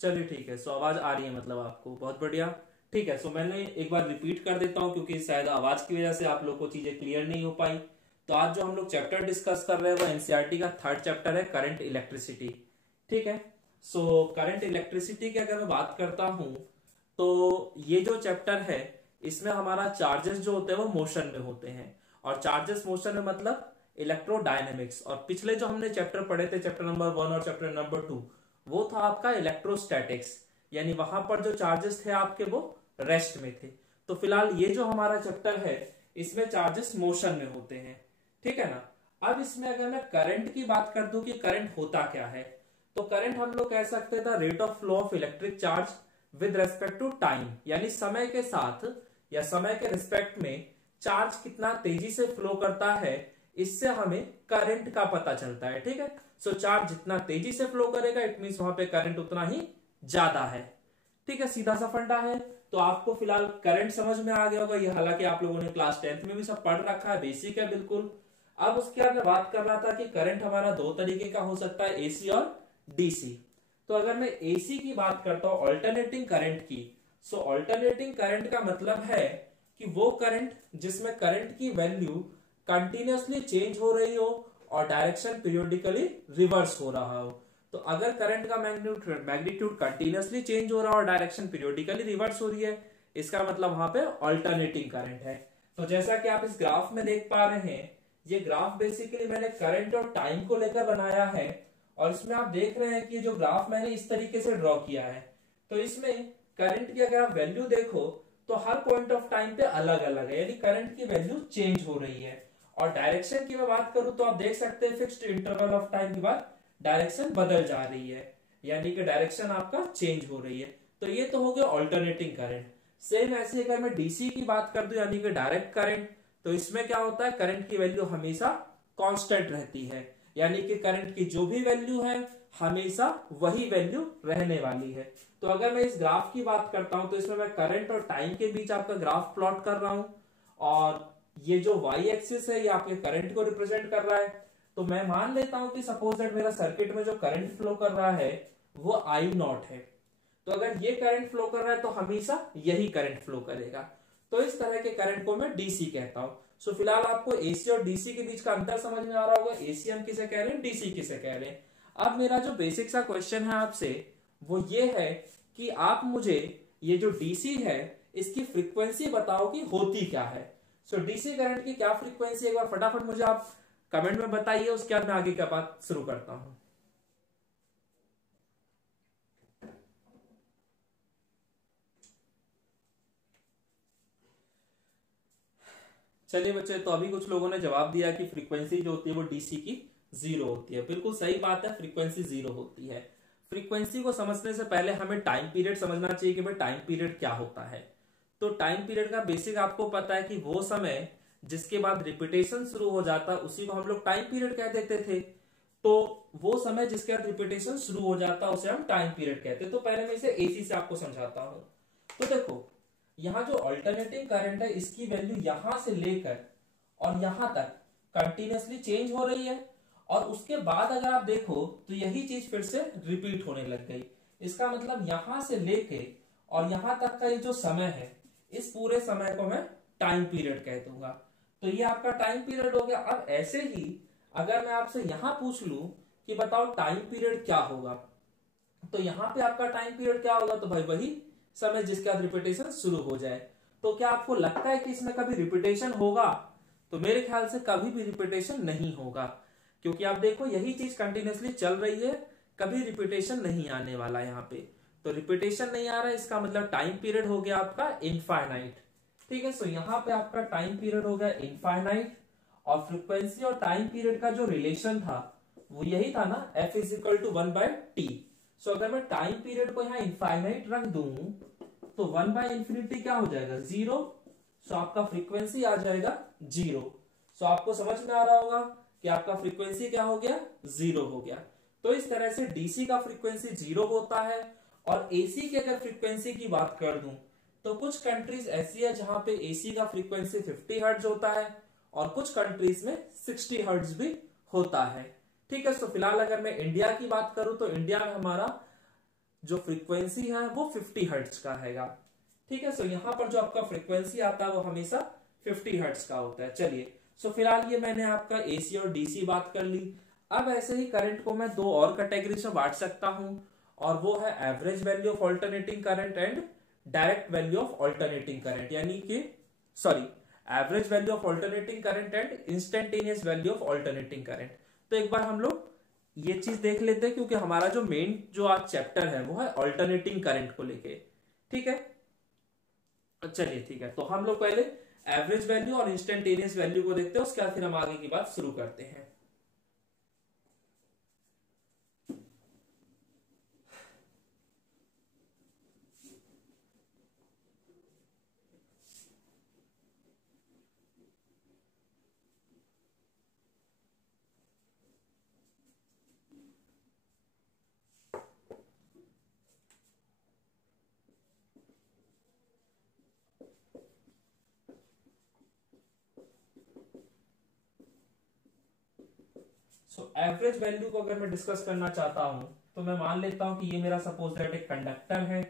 चलिए ठीक है, सो आवाज आ रही है मतलब आपको, बहुत बढ़िया। ठीक है, सो मैंने एक बार रिपीट कर देता हूँ क्योंकि शायद आवाज की वजह से आप लोग को चीजें क्लियर नहीं हो पाई। तो आज जो हम लोग चैप्टर डिस्कस कर रहे हैं वो एनसीईआरटी का थर्ड चैप्टर है, करंट इलेक्ट्रिसिटी। ठीक है, सो करंट इलेक्ट्रिसिटी की अगर मैं बात करता हूं तो ये जो चैप्टर है इसमें हमारा चार्जेस जो होते हैं वो मोशन में होते हैं, और चार्जेस मोशन में मतलब इलेक्ट्रोडायनेमिक्स। और पिछले जो हमने चैप्टर पढ़े थे, चैप्टर नंबर 1 और चैप्टर नंबर 2, वो था आपका इलेक्ट्रोस्टैटिक्स, यानी वहां पर जो चार्जेस थे आपके वो रेस्ट में थे। तो फिलहाल ये जो हमारा चैप्टर है इसमें चार्जेस मोशन में होते हैं। ठीक है ना। अब इसमें अगर मैं करंट की बात कर दूं कि करंट होता क्या है, तो करंट हम लोग कह सकते थे rate of flow of electric charge with respect to time, यानी समय के साथ या समय के रिस्पेक्ट में चार्ज कितना तेजी से फ्लो करता है, इससे हमें करंट का पता चलता है। ठीक है, सो चार्ज जितना तेजी से फ्लो करेगा इट मींस वहां पे करंट उतना ही ज्यादा है। ठीक है, सीधा सा फंडा है। तो आपको फिलहाल करंट समझ में आ गया होगा, ये हालांकि आप लोगों ने क्लास 10th में भी सब पढ़ रखा है, बेसिक है बिल्कुल। अब उसके बाद मैं बात कर रहा था कि करंट हमारा दो तरीके का हो सकता है, एसी और डीसी। तो अगर मैं एसी की बात करता हूं, ऑल्टरनेटिंग करंट की, सो ऑल्टरनेटिंग करंट का मतलब है कि वो करंट जिसमें करंट की वैल्यू कंटिन्यूअसली चेंज हो रही हो और डायरेक्शन पीरियोडिकली रिवर्स हो रहा हो। तो अगर करंट का मैग्नीट्यूड कंटिन्यूअसली चेंज हो रहा है और डायरेक्शन पीरियोडिकली रिवर्स हो रही है, इसका मतलब वहां पे ऑल्टरनेटिंग करंट है। तो जैसा कि आप इस ग्राफ में देख पा रहे हैं, ये ग्राफ बेसिकली मैंने करंट और टाइम को लेकर बनाया है, और इसमें आप देख रहे हैं कि जो ग्राफ मैंने इस तरीके से ड्रॉ किया है, तो इसमें करंट की अगर आप वैल्यू देखो तो हर पॉइंट ऑफ टाइम पे अलग अलग है, यानी करंट की वैल्यू चेंज हो रही है। और डायरेक्शन की मैं बात करूं तो आप देख सकते हैं फिक्स्ड इंटरवल ऑफ टाइम के बाद डायरेक्शन बदल जा रही है, यानी कि डायरेक्शन आपका चेंज हो रही है। तो ये तो हो गया ऑल्टरनेटिंग करंट। सेम ऐसे अगर मैं डीसी की बात कर दूं यानी कि डायरेक्ट करंट, तो इसमें क्या होता है, करंट की वैल्यू हमेशा कांस्टेंट रहती है, यानी कि करंट की जो भी वैल्यू है हमेशा वही वैल्यू रहने वाली है। तो अगर मैं इस ग्राफ की बात करता हूं तो इसमें मैं करंट और टाइम के बीच आपका ग्राफ प्लॉट कर रहा हूं, और ये जो वाई एक्सिस है ये आपके करंट को रिप्रेजेंट कर रहा है। तो मैं मान लेता हूं कि सपोज दैट मेरा सर्किट में जो करंट फ्लो कर रहा है वो आई नॉट है। तो अगर ये करंट फ्लो कर रहा है तो हमेशा यही करंट फ्लो करेगा। तो इस तरह के करंट को मैं डीसी कहता हूं। सो फिलहाल आपको एसी और डीसी के बीच का अंतर समझ में आ रहा होगा, एसी हम किसे कह रहे हैं, डीसी किसे कह रहे हैं। अब मेरा जो बेसिक सा क्वेश्चन है आपसे वो ये है कि आप मुझे ये जो डीसी है इसकी फ्रीक्वेंसी बताओ कि होती क्या है। सो डीसी करंट की क्या फ्रीक्वेंसी, एक बार फटाफट मुझे आप कमेंट में बताइए, उसके बाद मैं आगे का बात शुरू करता हूं। चलिए बच्चे, तो अभी कुछ लोगों ने जवाब दिया कि फ्रीक्वेंसी जो होती है वो डीसी की 0 होती है। बिल्कुल सही बात है, फ्रीक्वेंसी 0 होती है। फ्रीक्वेंसी को समझने से पहले हमें टाइम पीरियड समझना चाहिए कि भाई टाइम पीरियड क्या होता है। तो टाइम पीरियड का बेसिक आपको पता है कि वो समय जिसके बाद रिपीटेशन शुरू हो जाता है उसी को हम लोग टाइम पीरियड कह देते थे। तो वो समय जिसके बाद रिपीटेशन शुरू हो जाता है उसे हम टाइम पीरियड कहते हैं। तो पहले मैं इसे एसी से आपको समझाता हूं। तो देखो, यहां जो अल्टरनेटिंग करंट है इसकी वैल्यू यहां से लेकर और यहां तक कंटिन्यूअसली चेंज हो रही है, और उसके बाद अगर आप देखो तो यही चीज फिर से रिपीट होने लग गई। इसका मतलब यहां से लेके और यहां तक का ये जो समय है इस पूरे समय को मैं टाइम पीरियड कह दूंगा। तो ये आपका टाइम पीरियड हो गया। अब ऐसे ही अगर मैं आपसे यहां पूछ लूं कि बताओ टाइम पीरियड क्या होगा, तो यहां पे आपका टाइम पीरियड क्या होगा, तो भाई वही समय जिसके बाद रिपीटेशन शुरू हो जाए। तो क्या आपको लगता है कि इसमें कभी रिपीटेशन होगा? तो मेरे ख्याल से कभी भी रिपीटेशन नहीं होगा, क्योंकि आप देखो यही चीज कंटिन्यूअसली चल रही है, कभी रिपीटेशन नहीं आने वाला यहाँ पे। तो रिपीटेशन नहीं आ रहा है, इसका मतलब टाइम पीरियड हो गया आपका इनफाइनाइट। ठीक है, सो यहाँ पे आपका टाइम पीरियड हो गया इनफाइनाइट, और फ्रीक्वेंसी और टाइम पीरियड का जो रिलेशन था वो यही था ना, F is equal to 1/t। So अगर मैं टाइम पीरियड को यहाँ इनफाइनाइट रख दूं तो 1/∞ क्या हो जाएगा, 0। सो आपका फ्रीक्वेंसी आ जाएगा 0। सो आपको समझ में आ रहा होगा कि आपका फ्रीक्वेंसी क्या हो गया, 0 हो गया। तो इस तरह से डीसी का फ्रीक्वेंसी 0 होता है। और एसी की अगर फ्रीक्वेंसी की बात कर दूं तो कुछ कंट्रीज ऐसी है जहां पे एसी का फ्रीक्वेंसी 50 हर्ट्ज होता है, और कुछ कंट्रीज में 60 हर्ट्ज भी होता है। ठीक है, तो फिलहाल अगर मैं इंडिया की बात करूं तो इंडिया में हमारा जो फ्रीक्वेंसी है वो 50 हर्ट्ज का हैगा। ठीक है, सो यहाँ पर जो आपका फ्रीक्वेंसी आता है वो हमेशा 50 हर्ट्ज का होता है। चलिए, सो फिलहाल ये मैंने आपका एसी और डीसी बात कर ली। अब ऐसे ही करंट को मैं दो और कैटेगरी में बांट सकता हूं, और वो है average value of alternating current and direct value of alternating current, यानी कि sorry, average value of alternating current and instantaneous value of alternating current. तो एक बार हम लोग ये चीज देख लेते हैं, क्योंकि हमारा जो मेन जो आज चैप्टर है वो है ऑल्टरनेटिंग करंट को लेके। ठीक है, चलिए ठीक है, तो हम लोग पहले एवरेज वैल्यू और इंस्टेंटेनियस वैल्यू को देखते हैं, उसके बाद फिर हम आगे की बात शुरू करते हैं। सो एवरेज वैल्यू को अगर मैं डिस्कस करना चाहता हूं, तो मैं मान लेता हूं कि ये मेरा सपोज दैट एक कंडक्टर है।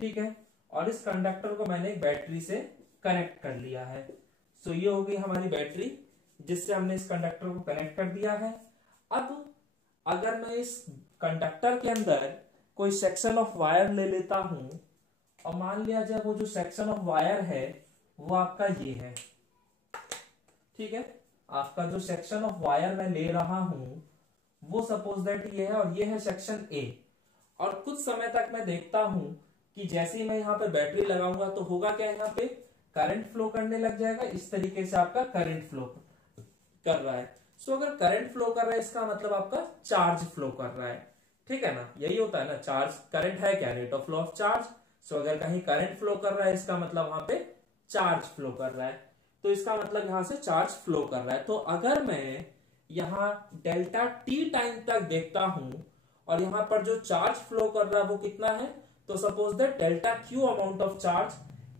ठीक है, और इस कंडक्टर को मैंने एक बैटरी से कनेक्ट कर लिया है। सो ये हो गई हमारी बैटरी, जिससे हमने इस कंडक्टर को कनेक्ट कर दिया है। अब अगर मैं इस कंडक्टर के अंदर कोई सेक्शन ऑफ वायर ले लेता हूं, और मान लिया जाए वो जो सेक्शन ऑफ वायर है वो आपका ये है। ठीक है, आपका जो सेक्शन ऑफ वायर मैं ले रहा हूं वो सपोज दैट ये है, और ये है सेक्शन ए। और कुछ समय तक मैं देखता हूं कि जैसे ही मैं यहाँ पे बैटरी लगाऊंगा तो होगा क्या, यहाँ पे करंट फ्लो करने लग जाएगा। इस तरीके से आपका करंट फ्लो कर रहा है। सो अगर करंट फ्लो कर रहा है इसका मतलब आपका चार्ज फ्लो कर रहा है। ठीक है ना, यही होता है ना, चार्ज करंट है क्या, rate of flow of charge. So अगर कहीं करंट फ्लो कर रहा है इसका मतलब वहां पे चार्ज फ्लो कर रहा है, तो इसका मतलब यहां से चार्ज फ्लो कर रहा है। तो अगर मैं यहां डेल्टा टी टाइम तक देखता हूं, और यहां पर जो चार्ज फ्लो कर रहा है वो कितना है, तो suppose that delta Q amount of charge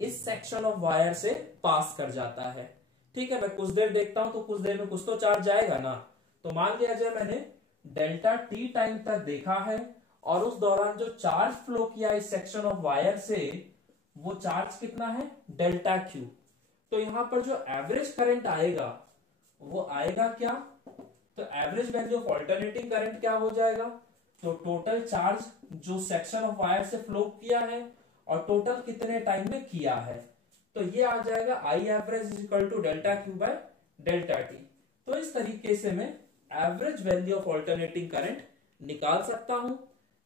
इस सेक्शन ऑफ वायर से पास कर जाता है। ठीक है, मैं कुछ देर देखता हूं तो कुछ देर में कुछ तो चार्ज जाएगा ना। तो मान लिया जाए मैंने डेल्टा टी टाइम तक देखा है, और उस दौरान जो चार्ज फ्लो किया इस सेक्शन ऑफ वायर से, वो चार्ज कितना है, डेल्टा क्यू। तो यहां पर जो एवरेज करंट आएगा वो आएगा क्या, तो average value of alternating current क्या हो जाएगा, तो टोटल चार्ज जो सेक्शन ऑफ वायर से फ्लो किया है और टोटल कितने टाइम में किया है, तो ये आ जाएगा I average is equal to delta q by delta t. तो इस तरीके से मैं average value of alternating current निकाल सकता हूं,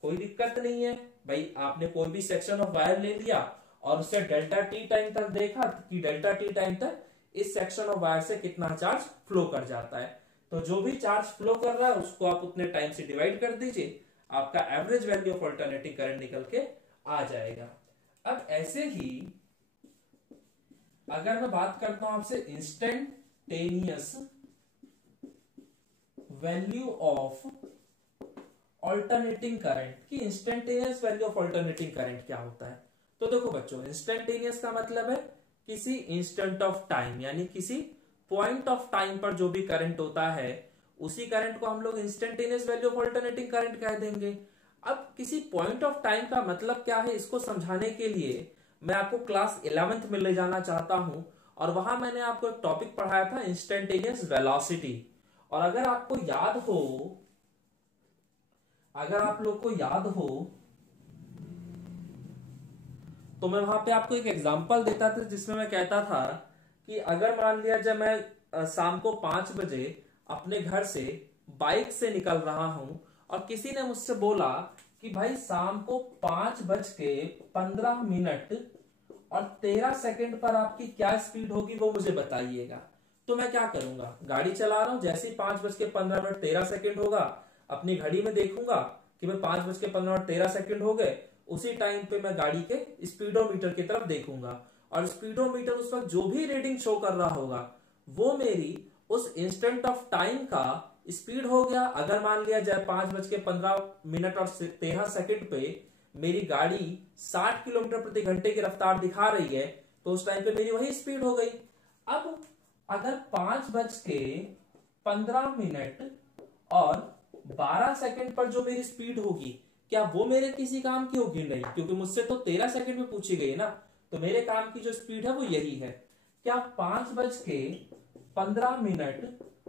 कोई दिक्कत नहीं है भाई। आपने कोई भी सेक्शन ऑफ वायर ले लिया और उससे डेल्टा टी टाइम तक देखा कि डेल्टा टी टाइम तक इस सेक्शन ऑफ वायर से कितना चार्ज फ्लो कर जाता है, तो जो भी चार्ज फ्लो कर रहा है उसको आप उतने टाइम से डिवाइड कर दीजिए, आपका average value of alternating current निकल के आ जाएगा। अब ऐसे ही अगर मैं बात करता हूं आपसे instantaneous value of alternating current, की instantaneous value of alternating current क्या होता है। तो देखो बच्चों, इंस्टेंटेनियस का मतलब है किसी इंस्टेंट ऑफ टाइम, यानी किसी पॉइंट ऑफ टाइम पर जो भी करंट होता है उसी करंट को हम लोग instantaneous value of alternating current कह देंगे। अब किसी पॉइंट ऑफ टाइम का मतलब क्या है, इसको समझाने के लिए मैं आपको क्लास 11th में ले जाना चाहता हूं, और वहां मैंने आपको एक टॉपिक पढ़ाया था इंस्टेंटेनियस वेलोसिटी। और अगर आपको याद हो, अगर आप लोग को याद हो तो मैं वहां पे आपको एक एग्जांपल देता था जिसमें मैं कहता था कि अगर मान लिया जब मैं शाम को 5 बजे अपने घर से बाइक से निकल रहा हूं, और किसी ने मुझसे बोला कि भाई शाम को 5:15 और 13 सेकंड पर आपकी क्या स्पीड होगी वो मुझे बताइएगा। तो मैं क्या करूंगा, गाड़ी चला रहा हूं, जैसे ही 5:15 होगा अपनी घड़ी में देखूंगा कि मैं 5:15 हो गए, उसी टाइम पे मैं गाड़ी के स्पीडोमीटर की तरफ देखूंगा, और स्पीडोमीटर उस वक्त जो भी रीडिंग शो कर रहा होगा वो मेरी उस इंस्टेंट ऑफ टाइम का स्पीड हो गया। अगर मान लिया जाए 5:15 और 13 सेकंड पे मेरी गाड़ी 60 किलोमीटर प्रति घंटे की रफ्तार दिखा रही है, तो उस टाइम पे मेरी वही स्पीड हो गई। अब अगर 5:15 और 12 सेकंड पर जो मेरी स्पीड होगी, क्या वो मेरे किसी काम की होगी? नहीं, क्योंकि मुझसे तो 13 सेकंड में पूछी गई है ना, तो मेरे काम की जो स्पीड है वो यही है। क्या 5:15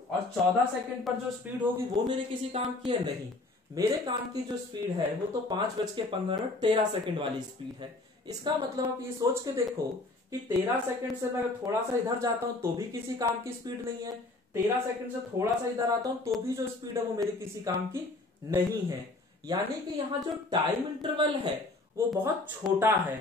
और 14 सेकंड पर जो स्पीड होगी वो मेरे किसी काम की है? नहीं, मेरे काम की जो स्पीड है वो तो 5:15 वाली स्पीड है। इसका मतलब आप ये सोच के देखो कि 13 सेकंड से मैं थोड़ा सा इधर जाता हूं तो भी किसी काम की स्पीड नहीं है, 13 सेकंड से थोड़ा सा इधर आता हूं तो भी जो स्पीड है वो मेरी किसी काम की नहीं है। यानी कि यहाँ जो टाइम इंटरवल है वो बहुत छोटा है,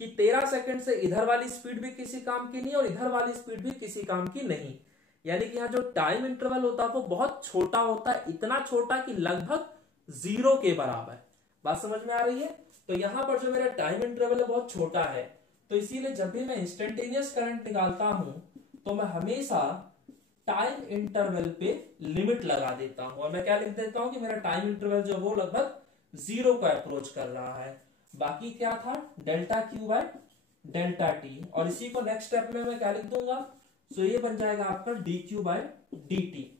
कि 13 सेकंड से इधर वाली स्पीड भी किसी काम की नहीं और इधर वाली स्पीड भी किसी काम की नहीं। यानी कि यहाँ जो टाइम इंटरवल होता है वो बहुत छोटा होता है, इतना छोटा कि लगभग 0 के बराबर। बात समझ में आ रही है? तो यहां पर जो मेरा टाइम इंटरवल है बहुत छोटा है, तो इसीलिए जब भी मैं इंस्टेंटेनियस करंट निकालता हूं तो मैं हमेशा टाइम इंटरवल पे लिमिट लगा देता हूं, और मैं क्या लिख देता हूं कि मेरा टाइम इंटरवल जो वो लगभग 0 को अप्रोच कर रहा है। बाकी क्या था? Delta q by delta T, और इसी को नेक्स्ट स्टेप में मैं क्या लिख दूंगा? सो ये बन जाएगा आपका d q by d t.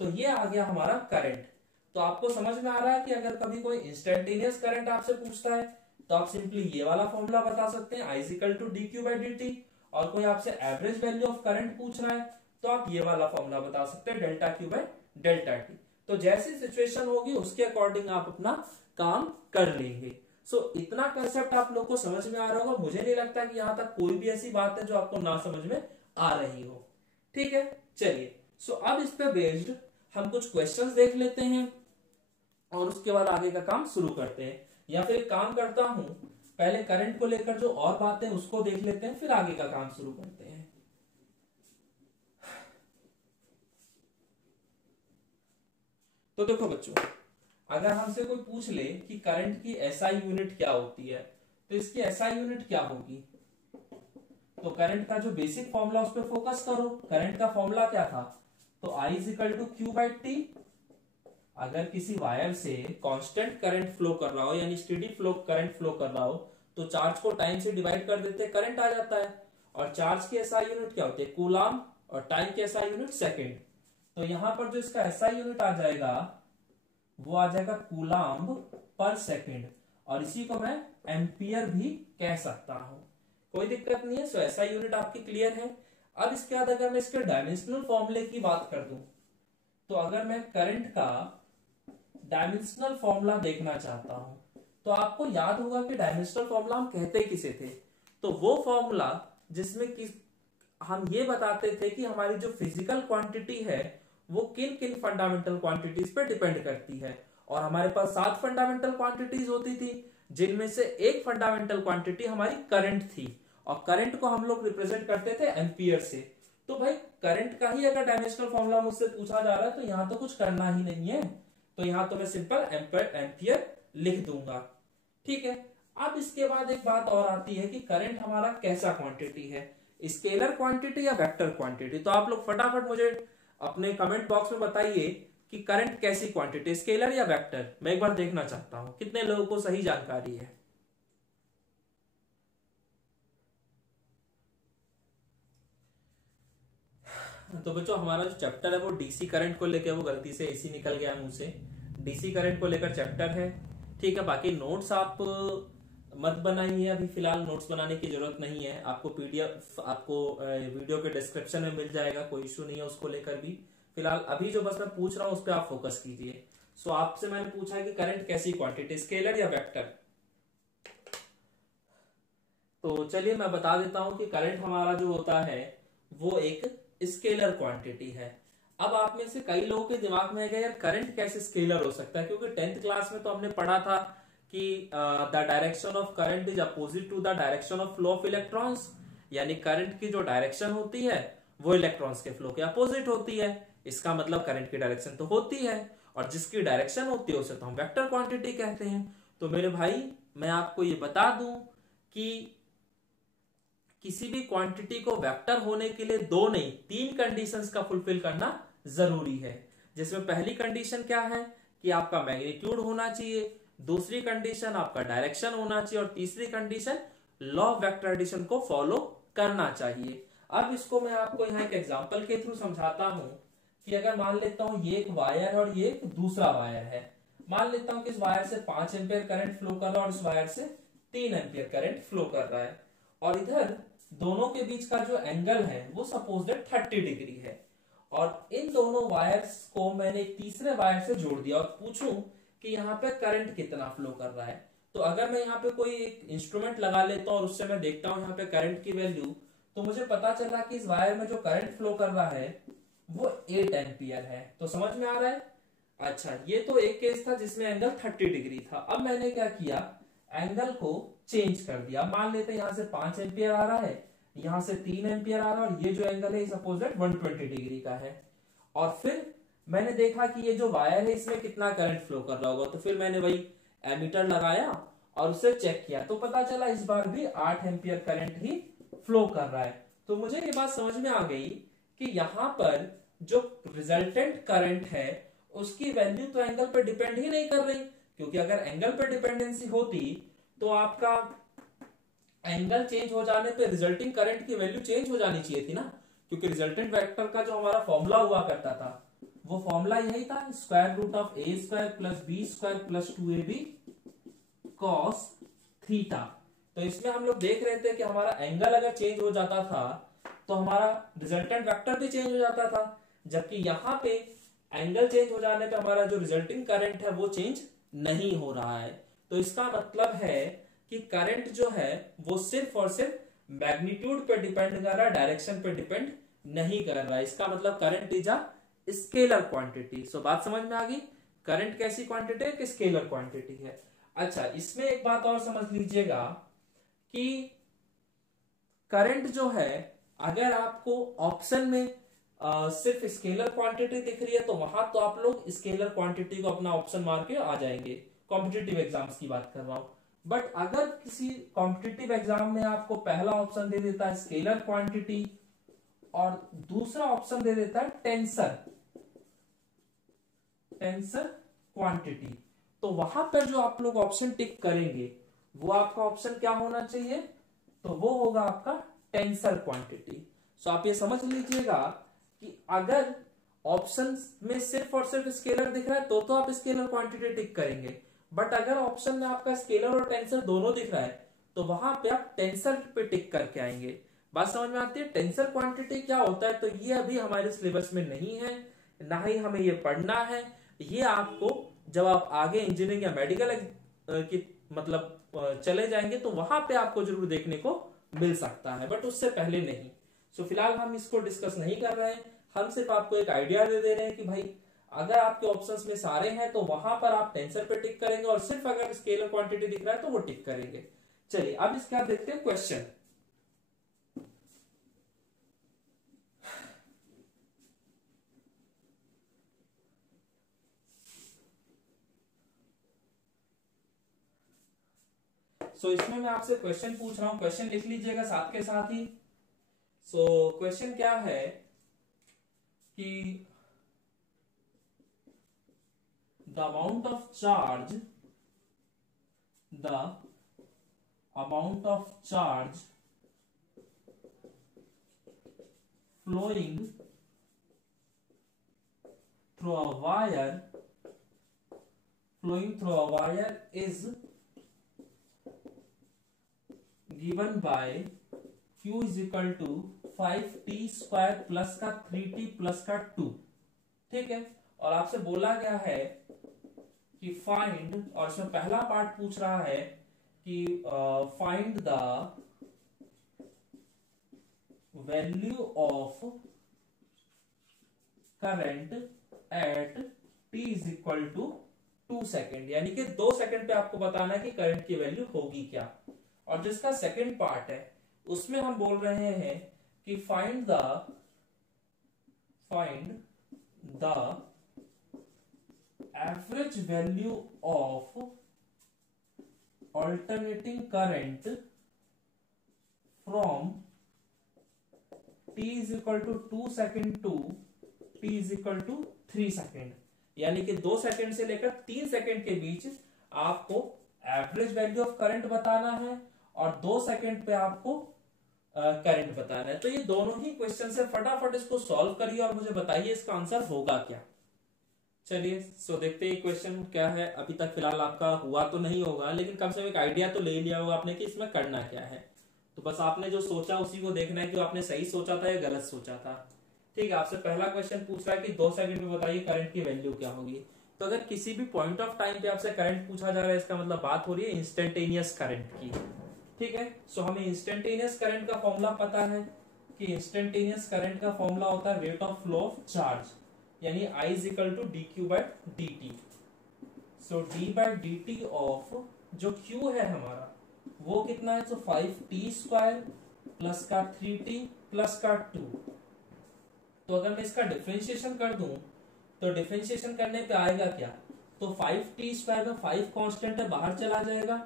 तो ये आ गया हमारा करंट। तो आपको समझ में आ रहा है कि अगर कभी कोई इंस्टेंटेनियस करंट आपसे पूछता है तो आप सिंपली ये वाला फॉर्मूला बता सकते हैं, I equal to d q by d t. और कोई आपसे एवरेज वैल्यू ऑफ करंट पूछ रहा है तो आप ये वाला फॉर्मूला बता सकते हैं, delta q by delta t. तो जैसी सिचुएशन होगी उसके अकॉर्डिंग आप अपना काम कर लेंगे। सो इतना कंसेप्ट आप लोग को समझ में आ रहा होगा। मुझे नहीं लगता कि यहां तक कोई भी ऐसी बात है जो आपको ना समझ में आ रही हो। ठीक है, चलिए। सो अब इस पे बेस्ड हम कुछ क्वेश्चंस देख लेते हैं और उसके बाद आगे का काम शुरू करते हैं। या फिर एक काम करता हूं, पहले करंट को लेकर जो और बातें उसको देख लेते हैं, फिर आगे का काम शुरू करते हैं। तो देखो बच्चों, अगर हमसे कोई पूछ ले कि करंट की एसआई यूनिट क्या होती है, तो इसकी एसआई यूनिट क्या होगी? तो करंट का जो बेसिक फॉर्मूला उस पर फोकस करो। करंट का फॉर्मूला क्या था? तो I equal to q by t. अगर किसी वायर से कांस्टेंट करंट फ्लो कर रहा हो, यानी स्टेडी फ्लो करंट फ्लो कर रहा हो, तो चार्ज को टाइम से डिवाइड कर देते हैं, करंट आ जाता है। और चार्ज की एसआई यूनिट क्या होती है? कूलाम। और टाइम की एसआई यूनिट सेकंड। तो यहां पर जो इसका एसआई यूनिट आ जाएगा वो आ जाएगा कूलाम पर सेकंड, और इसी को मैं एम्पियर भी कह सकता हूं, कोई दिक्कत नहीं है। सो एसआई यूनिट आपकी क्लियर है। अब इसके बाद अगर मैं इसके डायमेंशनल फॉर्मूले की बात कर दूं, तो अगर मैं करंट का डायमेंशनल फॉर्मूला देखना चाहता हूं, तो आपको याद होगा कि डायमेंशनल फॉर्मूला हम कहते किसे थे? तो वो फॉर्मूला जिसमें कि हम ये बताते थे कि हमारी जो फिजिकल क्वांटिटी है वो किन किन फंडामेंटल क्वांटिटीज पे डिपेंड करती है। और हमारे पास 7 फंडामेंटल क्वांटिटीज होती थी, जिनमें से एक फंडामेंटल क्वांटिटी हमारी करंट थी, और करंट को हम लोग रिप्रेजेंट करते थे एम्पियर से। तो भाई करंट का ही अगर डायमेंशनल फॉर्मूला मुझसे पूछा जा रहा है तो यहां तो कुछ करना ही नहीं है, तो यहां तो मैं सिंपल एम्पियर लिख दूंगा। ठीक है। अब इसके बाद एक बात और आती है कि करंट हमारा कैसा क्वांटिटी है, स्केलर क्वांटिटी या वेक्टर क्वांटिटी? तो आप लोग फटाफट मुझे अपने कमेंट बॉक्स में बताइए कि करंट कैसी क्वांटिटी, स्केलर या वेक्टर? मैं एक बार देखना चाहता हूं कितने लोगों को सही जानकारी है। तो बच्चों, हमारा जो चैप्टर है वो डीसी करंट को लेकर, वो गलती से एसी निकल गया मुंह से, डीसी करंट को लेकर चैप्टर है। ठीक है, बाकी नोट्स आप मत बनाइए, अभी फिलहाल नोट्स बनाने की जरूरत नहीं है। आपको पीडीएफ आपको वीडियो के डिस्क्रिप्शन में मिल जाएगा, कोई इश्यू नहीं है उसको लेकर भी। फिलहाल अभी जो बस मैं पूछ रहा हूँ उस पर आप फोकस कीजिए। सो आपसे मैंने पूछा है कि करंट कैसी क्वांटिटी, स्केलर या वेक्टर? तो चलिए मैं बता देता हूं कि करंट हमारा जो होता है वो एक स्केलर क्वांटिटी है। अब आप में से कई लोगों के दिमाग में आएगा यार करंट कैसे स्केलर हो सकता है, क्योंकि 10th क्लास में तो हमने पढ़ा था कि the direction of current is opposite to the direction of flow of electrons, यानी करंट की जो डायरेक्शन होती है वो इलेक्ट्रॉन्स के फ्लो के अपोजिट होती है। इसका मतलब करंट की डायरेक्शन तो होती है, और जिसकी डायरेक्शन होती है उसे तो हम वेक्टर क्वांटिटी कहते हैं। तो मेरे भाई मैं आपको ये बता दूं कि किसी भी क्वांटिटी को वेक्टर होने के लिए 2 नहीं 3 कंडीशंस का फुलफिल करना जरूरी है। जिसमें पहली कंडीशन क्या है कि आपका मैग्नीट्यूड होना चाहिए, दूसरी कंडीशन आपका डायरेक्शन होना चाहिए, और तीसरी condition law of vector addition को फॉलो करना चाहिए। अब इसको मैं आपको यहाँ एक एग्जांपल के थ्रू समझाता हूं कि अगर मान लेता हूं ये एक वायर और ये एक दूसरा वायर है। मान लेता हूं कि इस वायर से 5 एम्पियर करंट फ्लो कर रहा है और इस वायर से 3 एम्पियर करंट फ्लो कर रहा है, और इधर दोनों के बीच का जो एंगल है वो सपोज दैट 30 डिग्री है, और इन दोनों वायर्स को मैंने एक तीसरे वायर से जोड़ दिया और पूछूं कि यहाँ पे करंट कितना फ्लो कर रहा है। तो अगर मैं यहाँ पे कोई एक इंस्ट्रूमेंट लगा लेता हूँ और उससे मैं देखता हूँ यहाँ पे करंट की वैल्यू, तो मुझे पता चला कि इस वायर में जो करंट फ्लो कर रहा है वो 8 एम्पियर है। तो समझ में आ रहा है? अच्छा, ये तो एक केस था जिसमें एंगल 30 डिग्री था। अब मैंने क्या किया, एंगल को चेंज कर दिया। मान लेते हैं यहाँ से 5 एम्पियर आ रहा है, यहाँ से 3 एम्पियर आ रहा है, और ये जो एंगल है सपोज दैट 120 डिग्री का है। और फिर मैंने देखा कि ये जो वायर है इसमें कितना करंट फ्लो कर रहा होगा, तो फिर मैंने वही एमीटर लगाया और उसे चेक किया, तो पता चला इस बार भी 8 एम्पियर करंट ही फ्लो कर रहा है। तो मुझे ये बात समझ में आ गई कि यहाँ पर जो रिजल्टेंट करंट है उसकी वैल्यू तो एंगल पर डिपेंड ही नहीं कर रही, क्योंकि अगर एंगल पर डिपेंडेंसी होती तो आपका एंगल चेंज हो जाने पे रिजल्टिंग करंट की वैल्यू चेंज हो जानी चाहिए थी ना, क्योंकि रिजल्टेंट वेक्टर का जो हमारा फॉर्मूला हुआ करता था वो फॉर्मूला यही था, square root of a square plus b square plus 2ab cos theta. तो इसमें हम लोग देख रहे थे कि हमारा एंगल अगर चेंज हो जाता था तो हमारा रिजल्टेंट वेक्टर भी चेंज हो जाता था, जबकि यहाँ पे एंगल चेंज हो जाने पे हमारा जो रिजल्टिंग करंट है वो चेंज नहीं हो रहा है। तो इसका मतलब है कि करंट जो है वो सिर्फ और सिर्फ मैग्नीट्यूड पे डिपेंड कर रहा है, डायरेक्शन पे डिपेंड नहीं कर रहा है। इसका मतलब current is a scalar quantity. So बात समझ में आ गई, करंट कैसी क्वांटिटी है कि स्केलर क्वांटिटी है। अच्छा, इसमें एक बात और समझ लीजिएगा कि करंट जो है अगर आपको ऑप्शन में सिर्फ स्केलर क्वांटिटी दिख रही है तो वहां तो आप लोग स्केलर क्वांटिटी को अपना ऑप्शन मार के आ जाएंगे, कॉम्पिटिटिव एग्जाम्स की बात कर रहा हूं। बट अगर किसी कॉम्पिटिटिव एग्जाम में आपको पहला ऑप्शन दे देता है स्केलर क्वांटिटी और दूसरा ऑप्शन दे देता है टेंसर क्वांटिटी, तो वहां पर जो आप लोग ऑप्शन टिक करेंगे वो आपका ऑप्शन क्या होना चाहिए, तो वो होगा आपका टेंसर क्वांटिटी। सो आप ये समझ लीजिएगा कि अगर ऑप्शन में सिर्फ और सिर्फ स्केलर दिख रहा है तो आप स्केलर क्वांटिटी टिक करेंगे, बट अगर ऑप्शन में आपका स्केलर और टेंसर दोनों दिख रहा है तो वहां पे आप टेंसर पे टिक करके आएंगे। बात समझ में आती है? टेंसर क्वांटिटी क्या होता है, तो ये अभी हमारे सिलेबस में नहीं है, ना ही हमें ये पढ़ना है। ये आपको जब आप आगे इंजीनियरिंग या मेडिकल की मतलब चले जाएंगे तो वहां पे आपको जरूर देखने को मिल सकता है, बट उससे पहले नहीं। सो फिलहाल हम इसको डिस्कस नहीं कर रहे हैं, हम सिर्फ आपको एक आइडिया दे रहे हैं कि भाई अगर आपके ऑप्शंस में सारे हैं तो वहां पर आप टेंसर पे टिक करेंगे और सिर्फ अगर स्केलर क्वांटिटी दिख रहा है तो वो टिक करेंगे। चलिए अब इसके बाद देखते हैं क्वेश्चन। सो इसमें मैं आपसे क्वेश्चन पूछ रहा हूं, क्वेश्चन लिख लीजिएगा साथ के साथ ही। सो क्वेश्चन क्या है कि the amount of charge flowing through a wire is given by Q is equal to 5t square plus का 3t प्लस का 2। ठीक है, और आपसे बोला गया है कि फाइंड, और इसमें पहला पार्ट पूछ रहा है कि find the value of current at t is equal to 2 second, यानी कि 2 सेकेंड पे आपको बताना है कि करंट की वैल्यू होगी क्या। और जिसका सेकेंड पार्ट है उसमें हम बोल रहे हैं कि find the average value of alternating current from t is equal to 2 second to t is equal to 3 second, यानी कि 2 सेकेंड से लेकर 3 सेकेंड के बीच आपको एवरेज वैल्यू ऑफ करंट बताना है और 2 सेकेंड पे आपको करंट बताना है। तो ये दोनों ही क्वेश्चन से फटाफट इसको सॉल्व करिए और मुझे बताइए इसका आंसर होगा क्या। चलिए सो देखते हैं क्वेश्चन क्या है। अभी तक फिलहाल आपका हुआ तो नहीं होगा, लेकिन कम से कम एक आइडिया तो ले लिया होगा आपने कि इसमें करना क्या है। तो बस आपने जो सोचा उसी को देखना है कि आपने सही सोचा था या गलत सोचा था। ठीक है, आपसे पहला क्वेश्चन पूछ रहा है कि 2 सेकंड में बताइए करंट की वैल्यू क्या होगी। तो अगर किसी भी पॉइंट ऑफ टाइम पे आपसे करंट पूछा जा रहा है, इसका मतलब बात हो रही है इंस्टेंटेनियस करंट की। ठीक है, सो हमें इंस्टेंटेनियस करंट का फॉर्मूला पता है कि इंस्टेंटेनियस करंट का फॉर्मूला होता है rate of flow of charge, यानी I is equal to d q by d t. So d by d t of जो Q है हमारा वो कितना है, तो 5t स्क्वायर प्लस का 3t प्लस का 2। तो अगर मैं इसका डिफरेंशिएशन कर दूं तो डिफरेंशिएशन करने पे आएगा क्या, तो 5t स्क्वायर में 5 कांस्टेंट है बाहर चला जाएगा,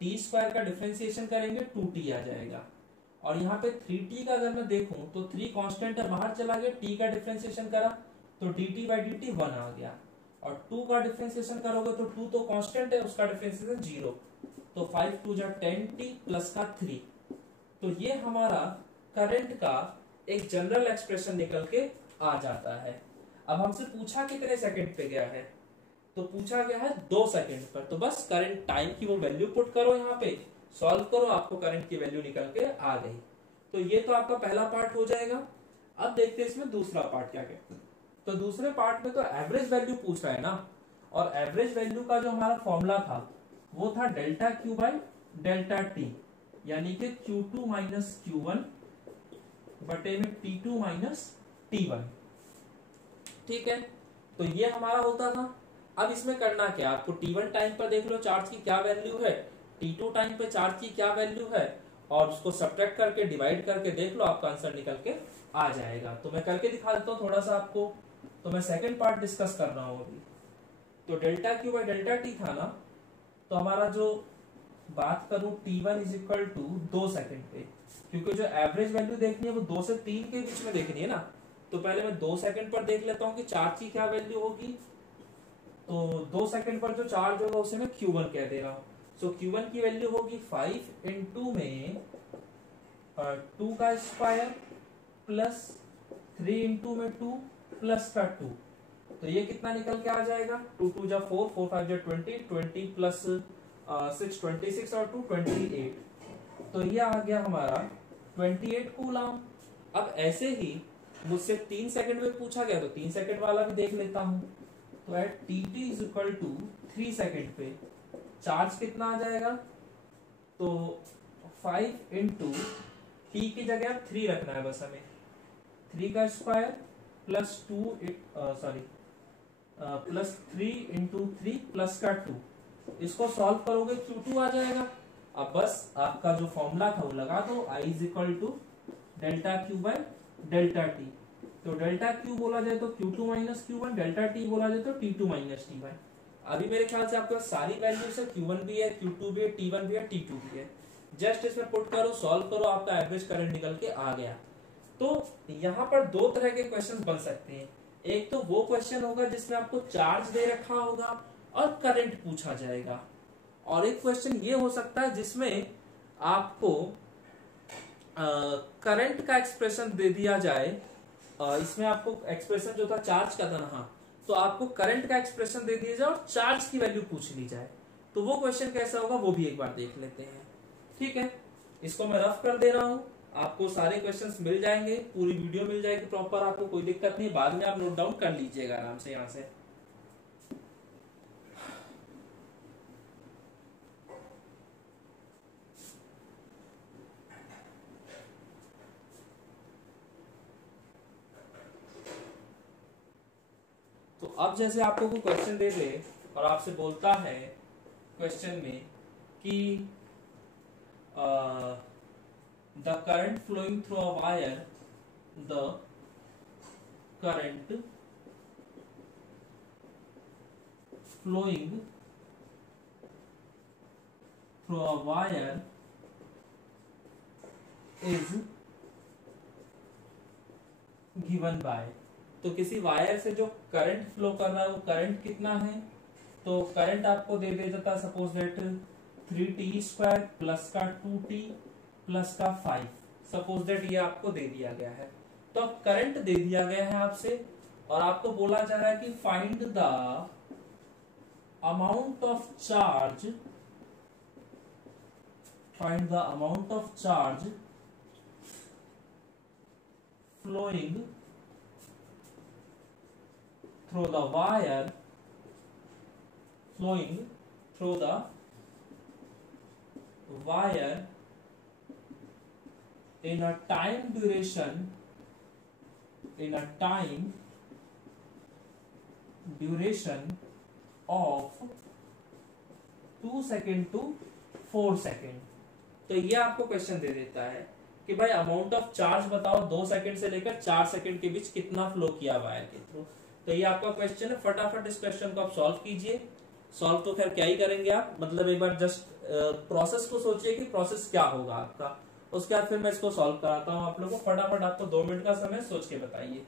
t स्क्वायर का डिफरेंशिएशन करेंगे 2t आ जाएगा। और यहाँ पे 3t का अगर मैं देखूं तो 3 कांस्टेंट है बाहर चला गया, t का डिफरेंशिएशन करा तो dt बाई डी टी 1 आ गया। और 2 का डिफरेंशिएशन करोगे तो 2 तो कांस्टेंट है, उसका डिफरेंशिएशन 0, तो 5 2 जा 10t प्लस का 3। तो ये हमारा करंट का एक जनरल एक्सप्रेशन निकल के आ जाता है। अब हमसे पूछा कितने सेकंड पे गया है, तो पूछा गया है 2 सेकंड पर। तो बस करंट टाइम की वो वैल्यू पुट करो, यहाँ पे सॉल्व करो, आपको करंट की वैल्यू निकल के आ गई। तो ये तो आपका पहला पार्ट हो जाएगा। अब देखते हैं इसमें दूसरा पार्ट क्या कहते हैं। तो दूसरे पार्ट में तो एवरेज वैल्यू पूछ रहा है ना, और एवरेज वैल्यू का जो हमारा फॉर्मूला था वो था delta q by delta T, यानी कि Q2 माइनस Q1 बटे में T2 माइनस T1। ठीक है, तो ये हमारा होता था। अब इसमें करना क्या, आपको T1 टाइम पर देख लो चार्ज की क्या वैल्यू है, T2 टाइम पे चार्ज की क्या वैल्यू है, और उसको सब्ट्रैक्ट करके डिवाइड करके देख लो, आपका आंसर निकल के आ जाएगा। तो मैं करके दिखा देता हूँ थोड़ा सा आपको। तो मैं सेकंड पार्ट डिस्कस कर रहा हूँ अभी। तो delta q by delta T था ना, तो हमारा जो बात करूं T1 is equal to 2 second पे, क्योंकि जो एवरेज वैल्यू देखनी है वो 2 से 3 के बीच में देखनी है ना। तो पहले मैं 2 सेकंड पर देख लेता हूँ कि चार्ज की क्या वैल्यू होगी। तो 2 सेकंड पर जो चार्ज होगा उसे मैं Q1 कह दे रहा हूँ। सो Q1 की वैल्यू होगी 5 इंटू में 2 का स्क्वायर प्लस 3 इंटू में 2 प्लस का 2। तो ये कितना निकल के आ जाएगा, 2 2 जा 4 4 5 जा 20 20 प्लस 6 26 और 2 28। तो ये आ गया हमारा 28 कूलम। अब ऐसे ही मुझसे 3 सेकंड में पूछा गया तो 3 सेकंड वाला भी देख लेता हूं। तो at tt is equal to 3 second पे चार्ज कितना आ जाएगा, तो 5 इंटू टी की जगह 3 रखना है बस हमें, 3 का स्क्वायर प्लस 3 इंटू 3 प्लस का 2। इसको सॉल्व करोगे Q2 आ जाएगा। अब बस आपका जो फॉर्मूला था वो लगा दो, I is equal to delta q by delta t. तो डेल्टा क्यू बोला जाए तो Q2 minus Q1, delta T बोला जाए तो T2 माइनस T1। अभी मेरे ख्याल से आपके पास सारी वैल्यूज है, Q1 भी है, Q2 भी है, T1 भी है, T2 भी है। जस्ट इसमें पुट करो, सॉल्व करो, आपका एवरेज करंट निकल के आ गया। तो यहाँ पर 2 तरह के क्वेश्चन बन सकते हैं। एक तो वो क्वेश्चन होगा जिसमें आपको चार्ज दे रखा होगा और करंट पूछा जाएगा, और एक क्वेश्चन ये हो सकता है जिसमें आपको करंट का एक्सप्रेशन दे दिया जाए। इसमें आपको एक्सप्रेशन जो था चार्ज का था ना, हाँ, तो आपको करंट का एक्सप्रेशन दे दिया जाए और चार्ज की वैल्यू पूछ ली जाए। तो वो क्वेश्चन कैसा होगा वो भी एक बार देख लेते हैं। ठीक है, इसको मैं रफ कर दे रहा हूं, आपको सारे क्वेश्चंस मिल जाएंगे, पूरी वीडियो मिल जाएगी प्रॉपर, आपको कोई दिक्कत नहीं, बाद में आप नोट डाउन कर लीजिएगा आराम से यहाँ से। तो अब जैसे आपको कोई क्वेश्चन दे दे और आपसे बोलता है क्वेश्चन में कि the current flowing through a wire, the current flowing through a wire is given by. तो किसी वायर से जो करंट फ्लो कर रहा है वो करंट कितना है, तो करंट आपको दे देता है suppose that 3t square plus का 2t प्लस का 5, सपोज दैट ये आपको दे दिया गया है। तो अब करंट दे दिया गया है आपसे और आपको बोला जा रहा है कि find the amount of charge, find the amount of charge flowing through the wire, flowing through the wire in a time duration, in a time duration of 2 second to 4 second. तो ये आपको क्वेश्चन दे देता है कि भाई amount of charge बताओ 2 second से लेकर 4 सेकंड के बीच कितना फ्लो किया वायर के थ्रू। तो ये आपका क्वेश्चन है, फटाफट इस क्वेश्चन को आप सॉल्व कीजिए। सॉल्व तो खैर क्या ही करेंगे आप, मतलब एक बार जस्ट प्रोसेस को सोचिए कि प्रोसेस क्या होगा आपका, उसके बाद फिर मैं इसको सॉल्व कराता हूं आप लोगों को। फटाफट आपको 2 मिनट का समय सोच के बताइए।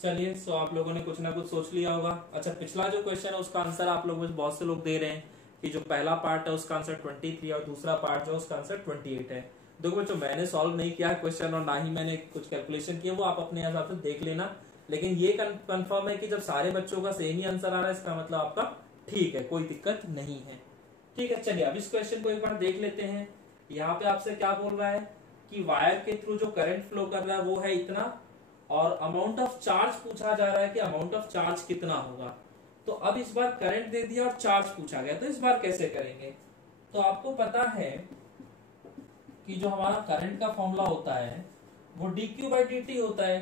चलिए, सो आप लोगों ने कुछ ना कुछ सोच लिया होगा। अच्छा, पिछला जो क्वेश्चन है उसका आंसर आप लोग बहुत से लोग दे रहे हैं कि जो पहला पार्ट है उसका आंसर 23 और दूसरा पार्ट जो है उसका आंसर 28 है। देखो बच्चों, मैंने सॉल्व नहीं किया क्वेश्चन और ना ही मैंने कुछ कैलकुलेशन किया, वो आप अपने हिसाब से देख लेना। लेकिन ये कंफर्म है कि जब सारे बच्चों का सेम ही आंसर आ रहा है, इसका मतलब आपका ठीक है, कोई दिक्कत नहीं है। ठीक है, चलिए अब इस क्वेश्चन को एक बार देख लेते हैं। यहाँ पे आपसे क्या बोल रहा है कि वायर के थ्रू जो करंट फ्लो कर रहा है वो है इतना, और अमाउंट ऑफ चार्ज पूछा जा रहा है कि अमाउंट ऑफ चार्ज कितना होगा। तो अब इस बार करंट दे दिया और चार्ज पूछा गया, तो इस बार कैसे करेंगे। तो आपको पता है कि जो हमारा करंट का फॉर्मूला होता है वो dq/dt होता है।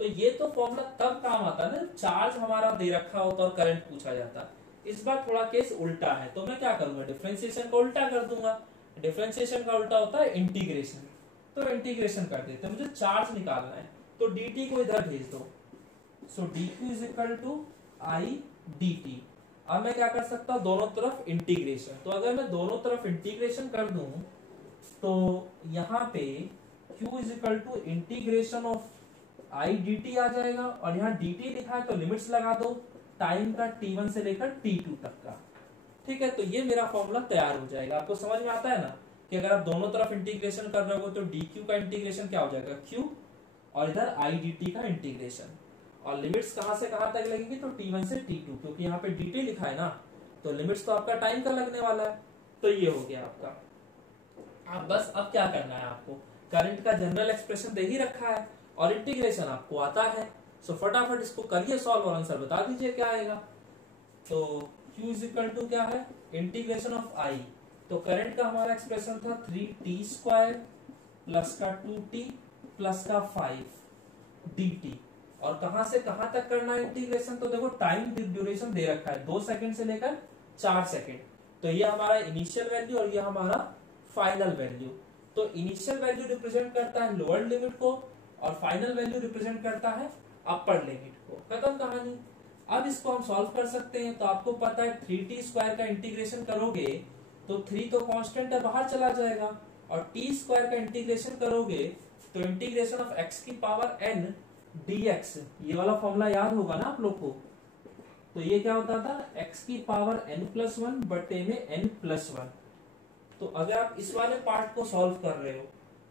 तो ये तो फॉर्मूला तब काम आता है ना चार्ज हमारा दे रखा होता और करंट पूछा जाता। इस बार थोड़ा केस उल्टा है, तो मैं क्या करूंगा, डिफरेंशिएशन का उल्टा कर दूंगा। डिफरेंशिएशन का उल्टा होता है इंटीग्रेशन, तो इंटीग्रेशन कर देते हैं। मुझे चार्ज निकालना है तो dt को इधर भेज दो। सो dq = I dt। अब मैं क्या कर सकता हूं, दोनों तरफ इंटीग्रेशन। तो अगर मैं दोनों तरफ इंटीग्रेशन कर दूं तो यहाँ पे q = integration of I dt आ जाएगा, और यहाँ dt लिखा है तो लिमिट्स लगा दो टाइम का t1 से लेकर t2 तक का। ठीक है, तो ये मेरा फॉर्मूला तैयार हो जाएगा। आपको समझ में आता है ना कि अगर आप दोनों तरफ इंटीग्रेशन कर रहे हो तो dq का इंटीग्रेशन क्या हो जाएगा, q, और इधर I dt का इंटीग्रेशन, और लिमिट्स कहां से कहां तक लगेगी तो t1 से t2, क्योंकि यहाँ पे dt लिखा है ना, तो लिमिट्स तो आपका टाइम का लगने वाला है। तो ये हो गया आपका। आप बस अब क्या करना है, आपको करंट का जनरल एक्सप्रेशन दे ही रखा है और इंटीग्रेशन आपको आता है। सो फटाफट इसको करिए सॉल्व और आंसर बता दीजिए क्या आएगा। तो q = क्या है, इंटीग्रेशन ऑफ I। तो करंट का हमारा एक्सप्रेशन था 3t² प्लस का 2t प्लस का 5 dt, और कहां से कहां तक करना है इंटीग्रेशन। तो देखो टाइम ड्यूरेशन दे रखा है 2 सेकंड से लेकर 4 सेकंड। तो ये हमारा इनिशियल वैल्यू और ये हमारा फाइनल वैल्यू। तो इनिशियल वैल्यू रिप्रेजेंट करता है लोअर लिमिट को और फाइनल वैल्यू रिप्रेजेंट करता है अपर लिमिट को। खत्म कहानी। अब इसको हम सॉल्व कर सकते हैं। तो आपको पता है 3t² का इंटीग्रेशन करोगे तो 3 तो कांस्टेंट है, बाहर चला जाएगा, और t² का इंटीग्रेशन करोगे तो इंटीग्रेशन ऑफ x की पावर n dx, ये वाला फॉर्मूला याद होगा ना आप लोग को। तो ये क्या होता था, x की पावर n+1 बटे में n+1। तो अगर आप इस वाले पार्ट को सॉल्व कर रहे हो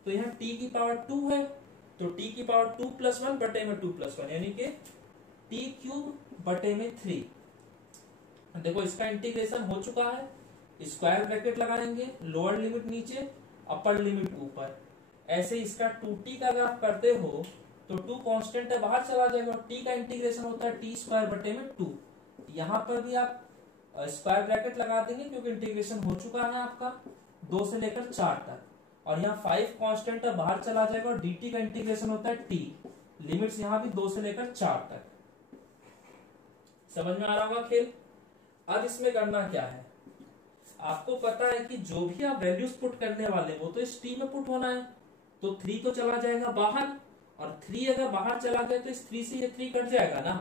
तो यहाँ t की पावर 2 है, तो t की पावर 2+1 बटे में 2+1 यानी कि t³ बटे में 3। देखो इसका इंटीग्रेशन हो चुका है, स्क्वायर ब्रैकेट लगाएंगे, लोअर लिमिट नीचे अपर लिमिट ऊपर। ऐसे इसका 2t का अगर आप करते हो तो 2 कांस्टेंट है, बाहर चला जाएगा, और t का इंटीग्रेशन होता है t² बटे में 2। यहाँ पर भी आप स्क्वायर ब्रैकेट लगा देंगे क्योंकि इंटीग्रेशन हो चुका है आपका 2 से लेकर 4 तक, और यहाँ 5 कांस्टेंट है, बाहर चला जाएगा, और dt का इंटीग्रेशन होता है t, लिमिट्स यहाँ भी 2 से लेकर 4 तक। समझ में आ रहा होगा खेल। अब इसमें करना क्या है, आपको पता है कि जो भी आप वैल्यूज पुट करने वाले वो तो इस t में पुट होना है। तो 3 तो चला जाएगा बाहर, और 3 अगर बाहर चला गया तो इस 3 से ये 3 कट जाएगा ना।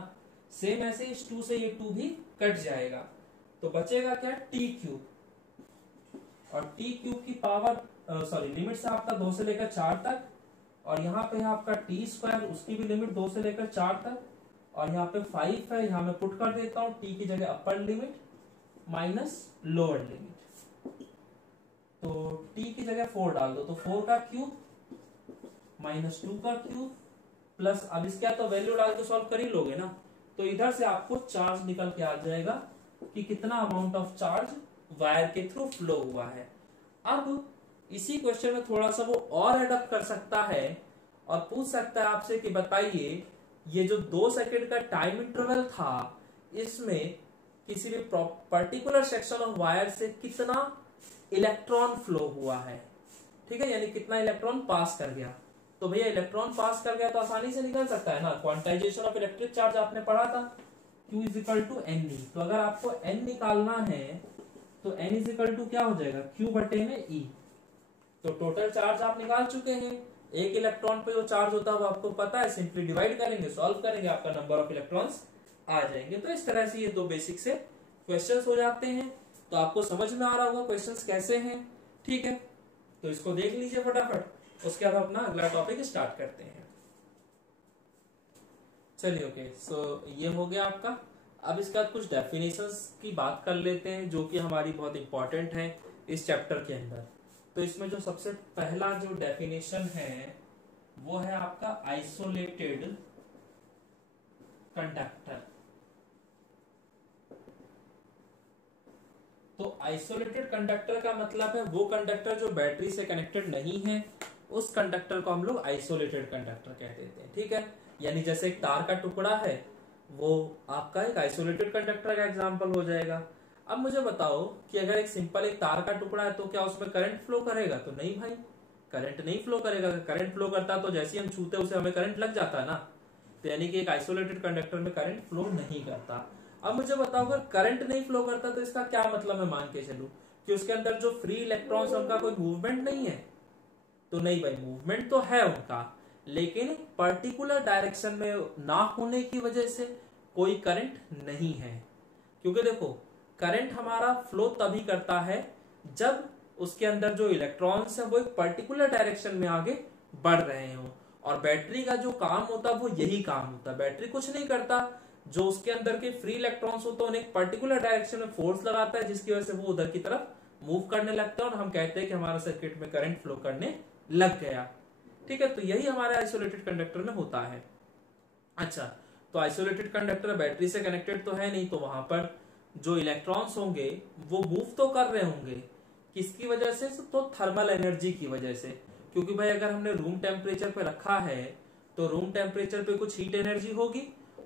सेम ऐसे इस 2 से ये 2 भी कट जाएगा, तो बचेगा क्या, t³। और t³ की पावर लिमिट से आपका 2 से लेकर 4 तक, और यहाँ पे है आपका t², उसकी भी लिमिट 2 से लेकर 4 तक, और यहाँ पे 5 है, यहाँ मैं पुट कर देता हूँ t की जगह upper limit minus lower limit. तो t की जगह 4 डाल दो, तो 4 का क्यूब -2 का क्यूब प्लस, अब इसका तो वैल्यू डाल के सॉल्व कर ही लोगे ना, तो इधर से आपको चार्ज निकल के आ जाएगा कि कितना अमाउंट ऑफ चार्ज वायर के थ्रू फ्लो हुआ है। अब इसी क्वेश्चन में थोड़ा सा वो और एडप्ट कर सकता है और पूछ सकता है आपसे कि बताइए ये जो 2 सेकंड का टाइम इंटरवल था, इसमें किसी भी पर्टिकुलर सेक्शन ऑफ वायर से कितना इलेक्ट्रॉन फ्लो हुआ है, ठीक है, यानी कितना इलेक्ट्रॉन पास कर गया। तो भैया इलेक्ट्रॉन पास कर गया तो आसानी से निकल सकता है ना, क्वांटाइजेशन ऑफ इलेक्ट्रिक चार्ज आपने पढ़ा था, Q is equal to N. तो अगर आपको n निकालना है तो n इज इक्वल टू क्या हो जाएगा, Q बटे में E। तो टोटल चार्ज आप निकाल चुके हैं, एक इलेक्ट्रॉन पे जो चार्ज होता है वो आपको पता है, सिंपली डिवाइड करेंगे, सॉल्व करेंगे, आपका नंबर ऑफ इलेक्ट्रॉन्स आ जाएंगे। तो इस तरह से ये 2 बेसिक से क्वेश्चंस हो जाते हैं। तो आपको समझ में आ रहा होगा क्वेश्चंस कैसे हैं, ठीक है। तो इसको देख लीजिए फटाफट, उसके बाद अपना अगला टॉपिक स्टार्ट करते हैं। चलिए ओके, सो ये हो गया आपका। अब इसका कुछ डेफिनेशंस की बात कर लेते हैं जो कि हमारी बहुत इंपॉर्टेंट है इस चैप्टर के अंदर। तो इसमें जो सबसे पहला जो डेफिनेशन है वो है आपका आइसोलेटेड कंडक्टर। तो आइसोलेटेड कंडक्टर का मतलब है वो कंडक्टर जो बैटरी से कनेक्टेड नहीं है, उस कंडक्टर को हम लोग आइसोलेटेड कंडक्टर कह देते हैं, ठीक है। यानी जैसे एक तार का टुकड़ा है, वो आपका एक आइसोलेटेड कंडक्टर का एग्जांपल हो जाएगा। अब मुझे बताओ कि अगर एक सिंपल एक तार का टुकड़ा है तो क्या उसमें करंट फ्लो करेगा? तो नहीं भाई, करंट नहीं फ्लो करेगा। करंट फ्लो करता तो जैसे ही हम छूते उसे हमें करंट लग जाता है ना। तो यानी कि एक आइसोलेटेड कंडक्टर में करंट फ्लो नहीं करता। अब मुझे बताओ अगर करंट नहीं फ्लो करता तो इसका क्या मतलब है, मान के चलूं कि उसके अंदर जो फ्री इलेक्ट्रॉन्स है उनका कोई मूवमेंट नहीं है। तो नहीं भाई, मूवमेंट तो है उनका, लेकिन पर्टिकुलर डायरेक्शन में ना होने की वजह से कोई करंट नहीं है। क्योंकि देखो करंट हमारा फ्लो तभी करता है जब उसके अंदर जो इलेक्ट्रॉन्स हैं वो एक पर्टिकुलर डायरेक्शन में आगे बढ़ रहे हो। और बैटरी का जो काम होता है वो यही काम होता है। बैटरी कुछ नहीं करता, जो उसके अंदर के फ्री इलेक्ट्रॉन्स होते हैं उन्हें एक पर्टिकुलर डायरेक्शन में फोर्स लगाता है, जिसकी वजह से वो उधर की तरफ मूव करने लगता है और हम कहते हैं कि हमारा सर्किट में करंट फ्लो करने लग गया, ठीक है। तो यही हमारे आइसोलेटेड कंडक्टर में होता है। अच्छा, तो आइसोलेटेड कंडक्टर बैटरी से कनेक्टेड तो है नहीं, तो वहां पर जो इलेक्ट्रॉन्स होंगे वो मूव तो कर रहे होंगे, किसकी वजह से? तो थर्मल एनर्जी की वजह से। क्योंकि भाई अगर हमने रूम टेम्परेचर पे रखा है तो रूम टेम्परेचर पे कुछ हीट एनर्जी होगी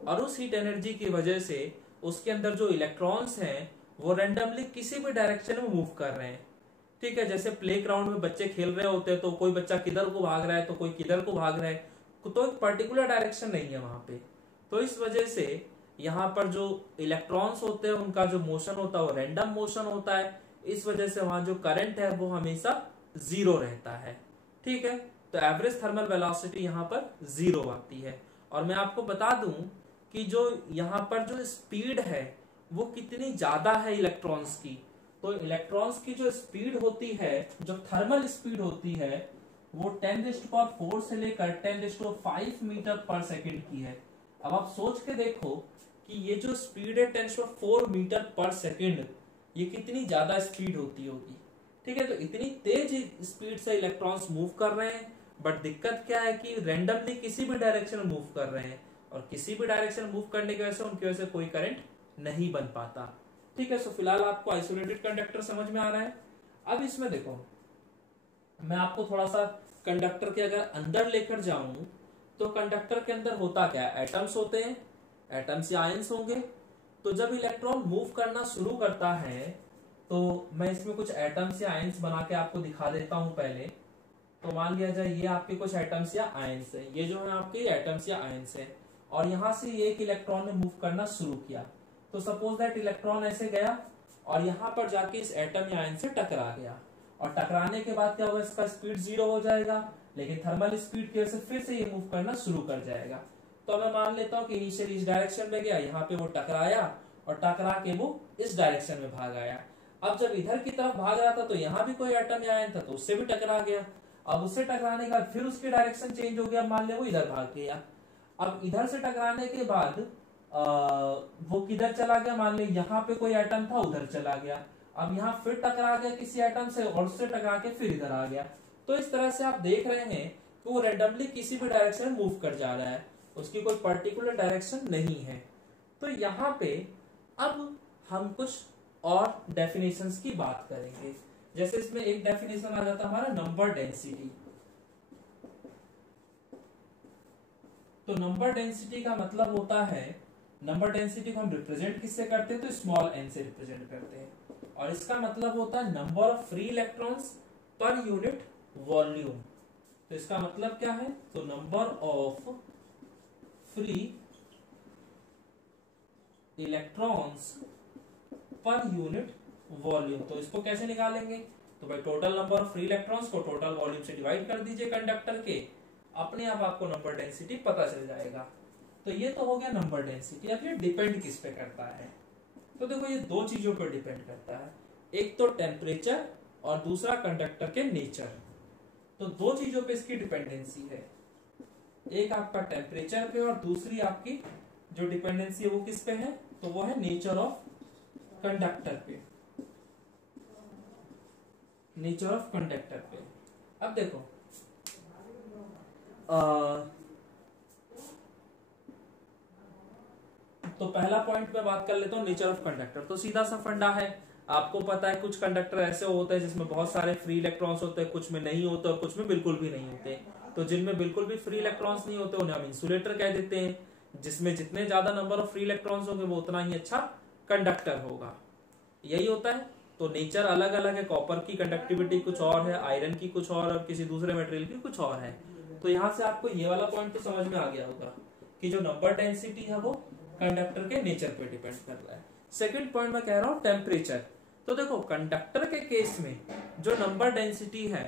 और उस हीट एनर्जी की वजह से उसके अंदर जो इलेक्ट्रॉन्स हैं वो रैंडमली किसी भी डायरेक्शन में मूव कर रहे हैं, ठीक है। जैसे प्ले ग्राउंड में बच्चे खेल रहे होते हैं तो कोई बच्चा किधर को भाग रहा है तो कोई किधर को भाग रहा है, तो एक पर्टिकुलर डायरेक्शन नहीं है वहां पे। तो इस वजह से यहाँ पर जो इलेक्ट्रॉन्स होते हैं उनका जो मोशन होता है वो रैंडम मोशन होता है। इस वजह से वहां जो करंट है वो हमेशा 0 रहता है, ठीक है। तो एवरेज थर्मल वेलोसिटी यहाँ पर 0 आती है। और मैं आपको बता दूं कि जो यहाँ पर जो स्पीड है वो कितनी ज्यादा है इलेक्ट्रॉन्स की। तो इलेक्ट्रॉन्स की जो स्पीड होती है, जो थर्मल स्पीड होती है, वो 10⁴ से लेकर 10⁵ मीटर पर सेकेंड की है। अब आप सोच के देखो कि ये जो स्पीड है 10⁴ मीटर पर सेकेंड, ये कितनी ज्यादा स्पीड होती होगी, ठीक है। तो इतनी तेज स्पीड से इलेक्ट्रॉन्स मूव कर रहे हैं, बट दिक्कत क्या है कि रैंडमली किसी भी डायरेक्शन में मूव कर रहे हैं और किसी भी डायरेक्शन में मूव करने की वजह से उनकी वजह से कोई करंट नहीं बन पाता, ठीक है। सो फिलहाल आपको आइसोलेटेड कंडक्टर समझ में आ रहा है। अब इसमें देखो मैं आपको थोड़ा सा कंडक्टर के अगर अंदर लेकर जाऊं तो कंडक्टर के अंदर होता क्या है, एटम्स होते हैं, एटम्स या आयंस होंगे। तो जब इलेक्ट्रॉन मूव करना शुरू करता है तो मैं इसमें कुछ एटम्स या आयंस बना के आपको दिखा देता हूं पहले। तो मान लिया जाए ये आपके कुछ एटम्स या आयंस है, ये जो है आपके एटम्स या आयंस है, और यहां से एक इलेक्ट्रॉन ने मूव करना शुरू किया। तो सपोज दैट इलेक्ट्रॉन ऐसे गया और यहाँ पर जाके इस एटम या आयन से टकरा गया, और टकराने के बाद क्या होगा, इसका स्पीड 0 हो जाएगा, लेकिन थर्मल स्पीड की वजह से फिर से ये मूव करना शुरू कर जाएगा। तो मैं मान लेता हूँ कि इनिशियल इस डायरेक्शन में गया, यहाँ पे वो टकराया और टकरा के वो इस डायरेक्शन में भाग आया। अब जब इधर की तरफ भाग रहा था तो यहाँ भी कोई एटम या आयन था तो उससे भी टकरा गया। अब उससे टकराने के बाद फिर उसकी डायरेक्शन चेंज हो गया, मान ले वो इधर भाग गया। अब इधर से टकराने के बाद वो किधर चला गया, मान ले यहाँ पे कोई एटम था उधर चला गया। अब यहाँ फिर टकरा गया किसी एटम से और उससे टकरा के फिर इधर आ गया। तो इस तरह से आप देख रहे हैं कि वो रेंडमली किसी भी डायरेक्शन में मूव कर जा रहा है, उसकी कोई पर्टिकुलर डायरेक्शन नहीं है। तो यहाँ पे अब हम कुछ और डेफिनेशंस की बात करेंगे। जैसे इसमें एक डेफिनेशन आ जाता है हमारा नंबर डेंसिटी। तो नंबर डेंसिटी का मतलब होता है, नंबर डेंसिटी को हम रिप्रेजेंट किससे करते हैं, तो स्मॉल n से रिप्रेजेंट करते हैं, और इसका मतलब होता है number of free electrons per unit volume. तो इसका मतलब क्या है, तो number of free electrons per unit volume. तो इसको कैसे निकालेंगे, तो भाई total number of free electrons को टोटल वॉल्यूम से डिवाइड कर दीजिए कंडक्टर के, अपने आप आपको नंबर डेंसिटी पता चल जाएगा। तो ये तो हो गया नंबर डेंसिटी। अब ये डिपेंड किस पे करता है, तो देखो ये दो चीजों पर डिपेंड करता है, एक तो टेम्परेचर और दूसरा कंडक्टर के नेचर। तो दो चीजों पे इसकी डिपेंडेंसी है, एक आपका टेम्परेचर पे और दूसरी आपकी जो डिपेंडेंसी है वो किस पे है, तो वो है नेचर ऑफ कंडक्टर पे, नेचर ऑफ कंडक्टर पे। अब देखो तो पहला पॉइंट में बात कर लेता हूँ नेचर ऑफ कंडक्टर। तो सीधा सा फंडा है, आपको पता है कुछ कंडक्टर ऐसे होते हैं जिसमें बहुत सारे फ्री इलेक्ट्रॉन्स होते हैं, कुछ में नहीं होते और कुछ में बिल्कुल भी नहीं होते। तो जिनमें बिल्कुल भी फ्री इलेक्ट्रॉन्स नहीं होते उन्हें हम इंसुलेटर कह देते हैं, जिसमें जितने ज्यादा नंबर ऑफ फ्री इलेक्ट्रॉन्स होंगे वो उतना ही अच्छा कंडक्टर होगा, यही होता है। तो नेचर अलग अलग है, कॉपर की कंडक्टिविटी कुछ और है, आयरन की कुछ और किसी दूसरे मटेरियल की कुछ और है। तो यहाँ से आपको ये वाला पॉइंट तो समझ में आ गया होगा कि जो नंबर डेंसिटी है वो कंडक्टर के नेचर पे डिपेंड कर रहा है। सेकंड पॉइंट मैं कह रहा हूँ टेम्परेचर। तो देखो कंडक्टर के केस में जो नंबर डेंसिटी है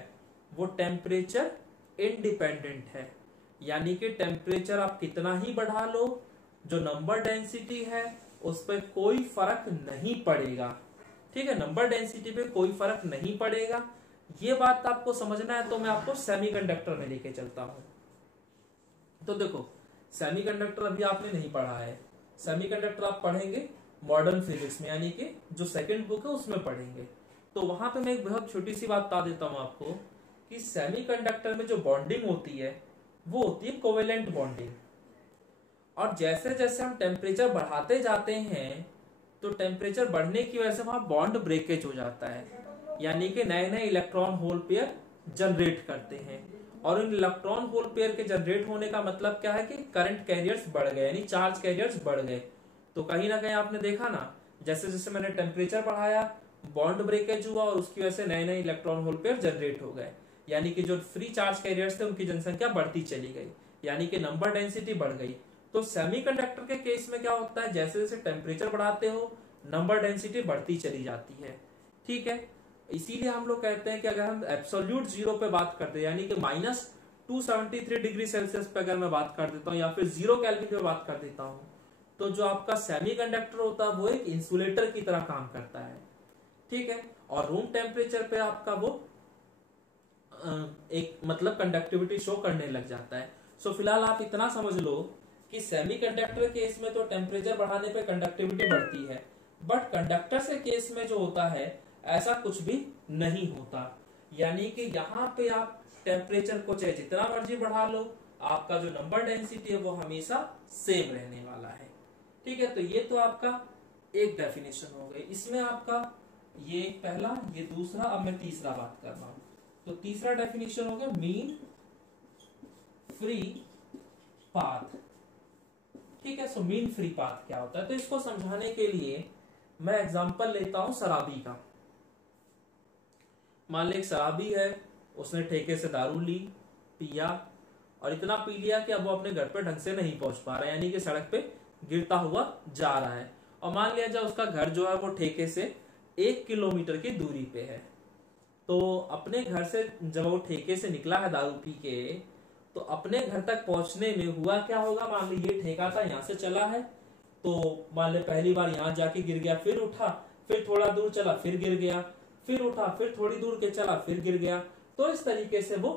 वो टेम्परेचर इंडिपेंडेंट है, यानी कि टेम्परेचर आप कितना ही बढ़ा लो, जो नंबर डेंसिटी है उस पर कोई फर्क नहीं पड़ेगा। ठीक है, नंबर डेंसिटी पे कोई फर्क नहीं पड़ेगा। ये बात आपको समझना है तो मैं आपको सेमीकंडक्टर में लेके चलता हूं। तो देखो सेमीकंडक्टर अभी आपने नहीं पढ़ा है, सेमीकंडक्टर आप पढ़ेंगे मॉडर्न फिजिक्स में, यानी कि जो सेकंड बुक है उसमें पढ़ेंगे। तो वहां पे मैं एक बहुत छोटी सी बात बता देता हूं आपको कि सेमीकंडक्टर में जो बॉन्डिंग होती है वो होती है कोवेलेंट बॉन्डिंग, और जैसे जैसे हम टेम्परेचर बढ़ाते जाते हैं तो टेम्परेचर बढ़ने की वजह से वहां बॉन्ड ब्रेकेज हो जाता है, यानी कि नए नए इलेक्ट्रॉन होल पेयर जनरेट करते हैं। और इन इलेक्ट्रॉन होल पेयर के जनरेट होने का मतलब क्या है कि करंट कैरियर्स बढ़ गए, यानी चार्ज कैरियर्स बढ़ गए। तो कहीं ना कहीं आपने देखा ना, जैसे जैसे मैंने टेम्परेचर बढ़ाया बॉन्ड ब्रेकेज हुआ और उसकी वजह से नए नए इलेक्ट्रॉन होल पेयर जनरेट हो गए, यानी कि जो फ्री चार्ज कैरियर्स थे उनकी जनसंख्या बढ़ती चली गई, यानी कि नंबर डेंसिटी बढ़ गई। तो सेमीकंडक्टर के केस में क्या होता है, जैसे जैसे टेम्परेचर बढ़ाते हो नंबर डेंसिटी बढ़ती चली जाती है। ठीक है, इसीलिए हम लोग कहते हैं कि अगर हम एब्सोल्यूट जीरो पे बात करते हैं, यानी कि -273 डिग्री सेल्सियस पे अगर मैं बात कर देता हूँ या फिर 0 केल्विन पे बात कर देता हूँ, तो जो आपका सेमीकंडक्टर होता है वो एक इंसुलेटर की तरह काम करता है। ठीक है, और रूम टेम्परेचर पे आपका वो एक मतलब कंडक्टिविटी शो करने लग जाता है। सो फिलहाल आप इतना समझ लो कि सेमीकंडक्टर केस में तो टेम्परेचर बढ़ाने पे कंडक्टिविटी बढ़ती है, बट कंडक्टर से केस में जो होता है ऐसा कुछ भी नहीं होता, यानी कि यहाँ पे आप टेम्परेचर को चाहे जितना मर्जी बढ़ा लो, आपका जो नंबर डेंसिटी है वो हमेशा सेम रहने वाला है। ठीक है, तो ये तो आपका एक डेफिनेशन हो गई। इसमें आपका ये पहला, ये दूसरा, अब मैं तीसरा बात कर रहा हूं। तो तीसरा डेफिनेशन हो गया मीन फ्री पाथ। ठीक है, सो मीन फ्री पाथ क्या होता है, तो इसको समझाने के लिए मैं एग्जांपल लेता हूं शराबी का। मान ले एक शराबी है, उसने ठेके से दारू ली, पिया और इतना पी लिया कि अब वो अपने घर पे ढंग से नहीं पहुंच पा रहा है, यानी कि सड़क पे गिरता हुआ जा रहा है। और मान लिया जाए उसका घर जो है वो ठेके से 1 किलोमीटर की दूरी पे है। तो अपने घर से जब वो ठेके से निकला है दारू पी के, तो अपने घर तक पहुंचने में हुआ क्या होगा, मान ली ये ठेका था यहाँ से चला है, तो मान ले पहली बार यहाँ जाके गिर गया, फिर उठा, फिर थोड़ा दूर चला, फिर गिर गया, फिर उठा, फिर थोड़ी दूर के चला, फिर गिर गया। तो इस तरीके से वो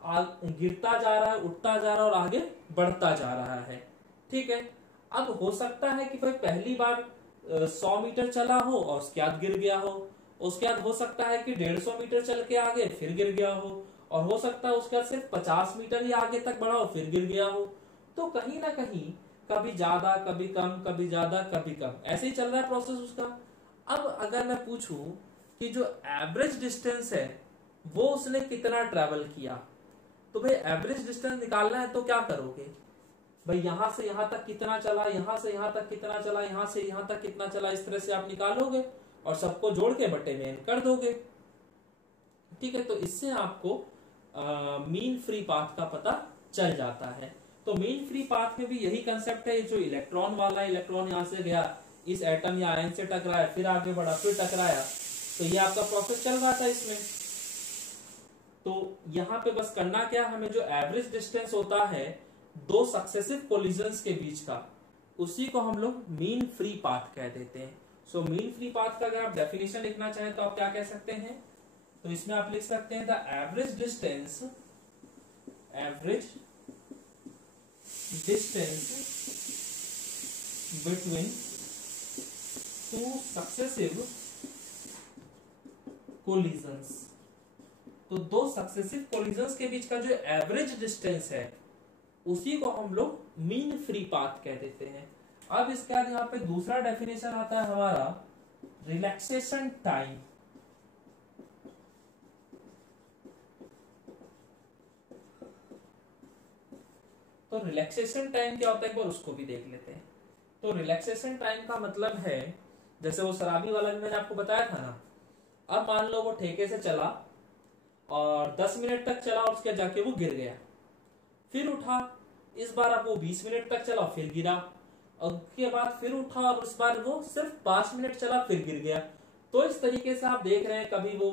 गिरता जा रहा है, उठता जा रहा है और आगे बढ़ता जा रहा है। ठीक है, अब हो सकता है कि भाई पहली बार 100 मीटर चला हो और उसके बाद गिर गया हो, उसके बाद हो सकता है कि 150 मीटर चल के आगे फिर गिर गया हो, और हो सकता है उसका सिर्फ 50 मीटर ही आगे तक बढ़ा हो फिर गिर गया हो। तो कहीं ना कहीं कभी ज्यादा कभी कम, कभी ज्यादा कभी कम, ऐसे ही चल रहा है प्रोसेस उसका। अब अगर मैं पूछूं कि जो एवरेज डिस्टेंस है वो उसने कितना ट्रेवल किया, तो भाई एवरेज डिस्टेंस निकालना है तो क्या करोगे भाई, यहां से यहां तक कितना चला, यहां से यहां तक कितना चला, यहां से यहां तक कितना चला, इस तरह से आप निकालोगे और सबको जोड़ के बटे में n कर दोगे। ठीक है, तो इससे आपको मीन फ्री पाथ का पता चल जाता है। तो मीन फ्री पाथ में भी यही कंसेप्ट है, जो इलेक्ट्रॉन वाला, इलेक्ट्रॉन यहां से गया इस एटम या आयन से टकराया, फिर आगे बढ़ा, फिर टकराया, तो ये आपका प्रोसेस चल रहा था इसमें। तो यहाँ पे बस करना क्या, हमें जो एवरेज डिस्टेंस होता है दो सक्सेसिव कोलिजन्स के बीच का, उसी को हम लोग मीन फ्री पाथ कह देते हैं। सो मीन फ्री पाथ का अगर आप डेफिनेशन लिखना चाहें तो आप क्या कह सकते हैं, तो इसमें आप लिख सकते हैं the average distance between two successive collisions. तो दो सक्सेसिव कोलिजन्स के बीच का जो एवरेज डिस्टेंस है उसी को हम लोग मीन फ्री पाथ कह देते हैं। अब इसके बाद यहाँ पे दूसरा डेफिनेशन आता है हमारा रिलैक्सेशन टाइम। तो रिलैक्सेशन टाइम क्या होता है एक बार उसको भी देख लेते हैं। तो रिलैक्सेशन टाइम का मतलब है, जैसे वो शराबी वाला भी मैंने आपको बताया था ना, अब मान लो वो ठेके से चला और 10 मिनट तक चला और उसके जाके वो गिर गया, फिर उठा, इस बार अब वो 20 मिनट तक चला फिर गिरा, उसके बाद फिर उठा और इस बार वो सिर्फ 5 मिनट चला फिर गिर गया। तो इस तरीके से आप देख रहे हैं कभी वो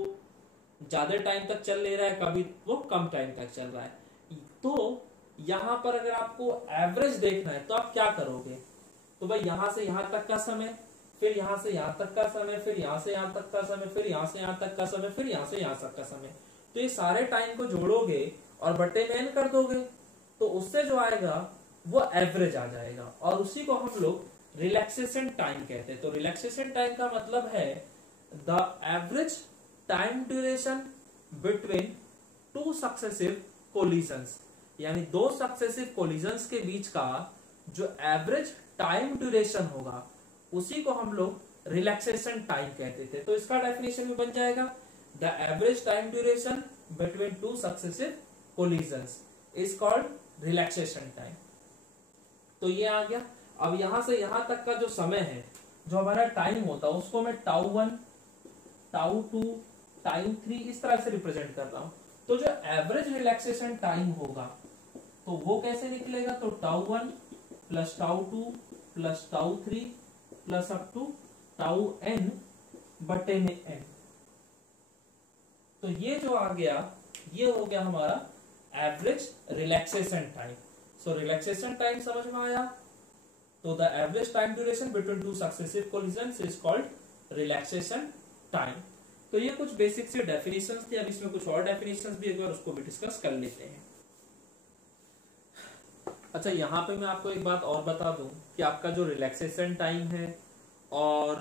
ज्यादा टाइम तक चल ले रहा है, कभी वो कम टाइम तक चल रहा है। तो यहां पर अगर आपको एवरेज देखना है तो आप क्या करोगे, तो भाई यहां से यहां तक का समय, फिर यहां से यहां तक का समय, फिर यहां से यहां तक का समय, फिर यहां से यहां तक का समय, फिर यहां से यहां तक का समय, तो ये सारे टाइम को जोड़ोगे और बटे में n कर दोगे, तो उससे जो आएगा वो एवरेज आ जाएगा और उसी को हम लोग रिलैक्सेशन टाइम कहते हैं। तो रिलैक्सेशन टाइम का मतलब है the average time duration between two successive collisions, यानी दो सक्सेसिव कोलिजन्स के बीच का जो एवरेज टाइम ड्यूरेशन होगा उसी को हम लोग रिलैक्सेशन टाइम कहते थे। तो इसका डेफिनेशन भी बन जाएगा the average time duration between two successive collisions is called relaxation time. तो ये आ गया। अब यहां से यहां तक का जो समय है, जो हमारा टाइम होता है, उसको मैं टाउ 1, टाउ 2, टाइम 3 इस तरह से रिप्रेजेंट कर रहा हूं। तो जो एवरेज रिलैक्सेशन टाइम होगा तो वो कैसे निकलेगा, तो tau 1 plus tau 2 plus tau 3 plus up to tau n बटे में n। तो ये जो आ गया ये हो गया हमारा average relaxation time. So relaxation time समझ में आया। तो the average time duration between two successive collisions is called relaxation time. तो ये कुछ बेसिक से डेफिनेशंस थे। अब इसमें कुछ और डेफिनेशंस भी एक बार उसको भी डिस्कस कर लेते हैं। अच्छा, यहाँ पे मैं आपको एक बात और बता दूं कि आपका जो रिलैक्सेशन टाइम है और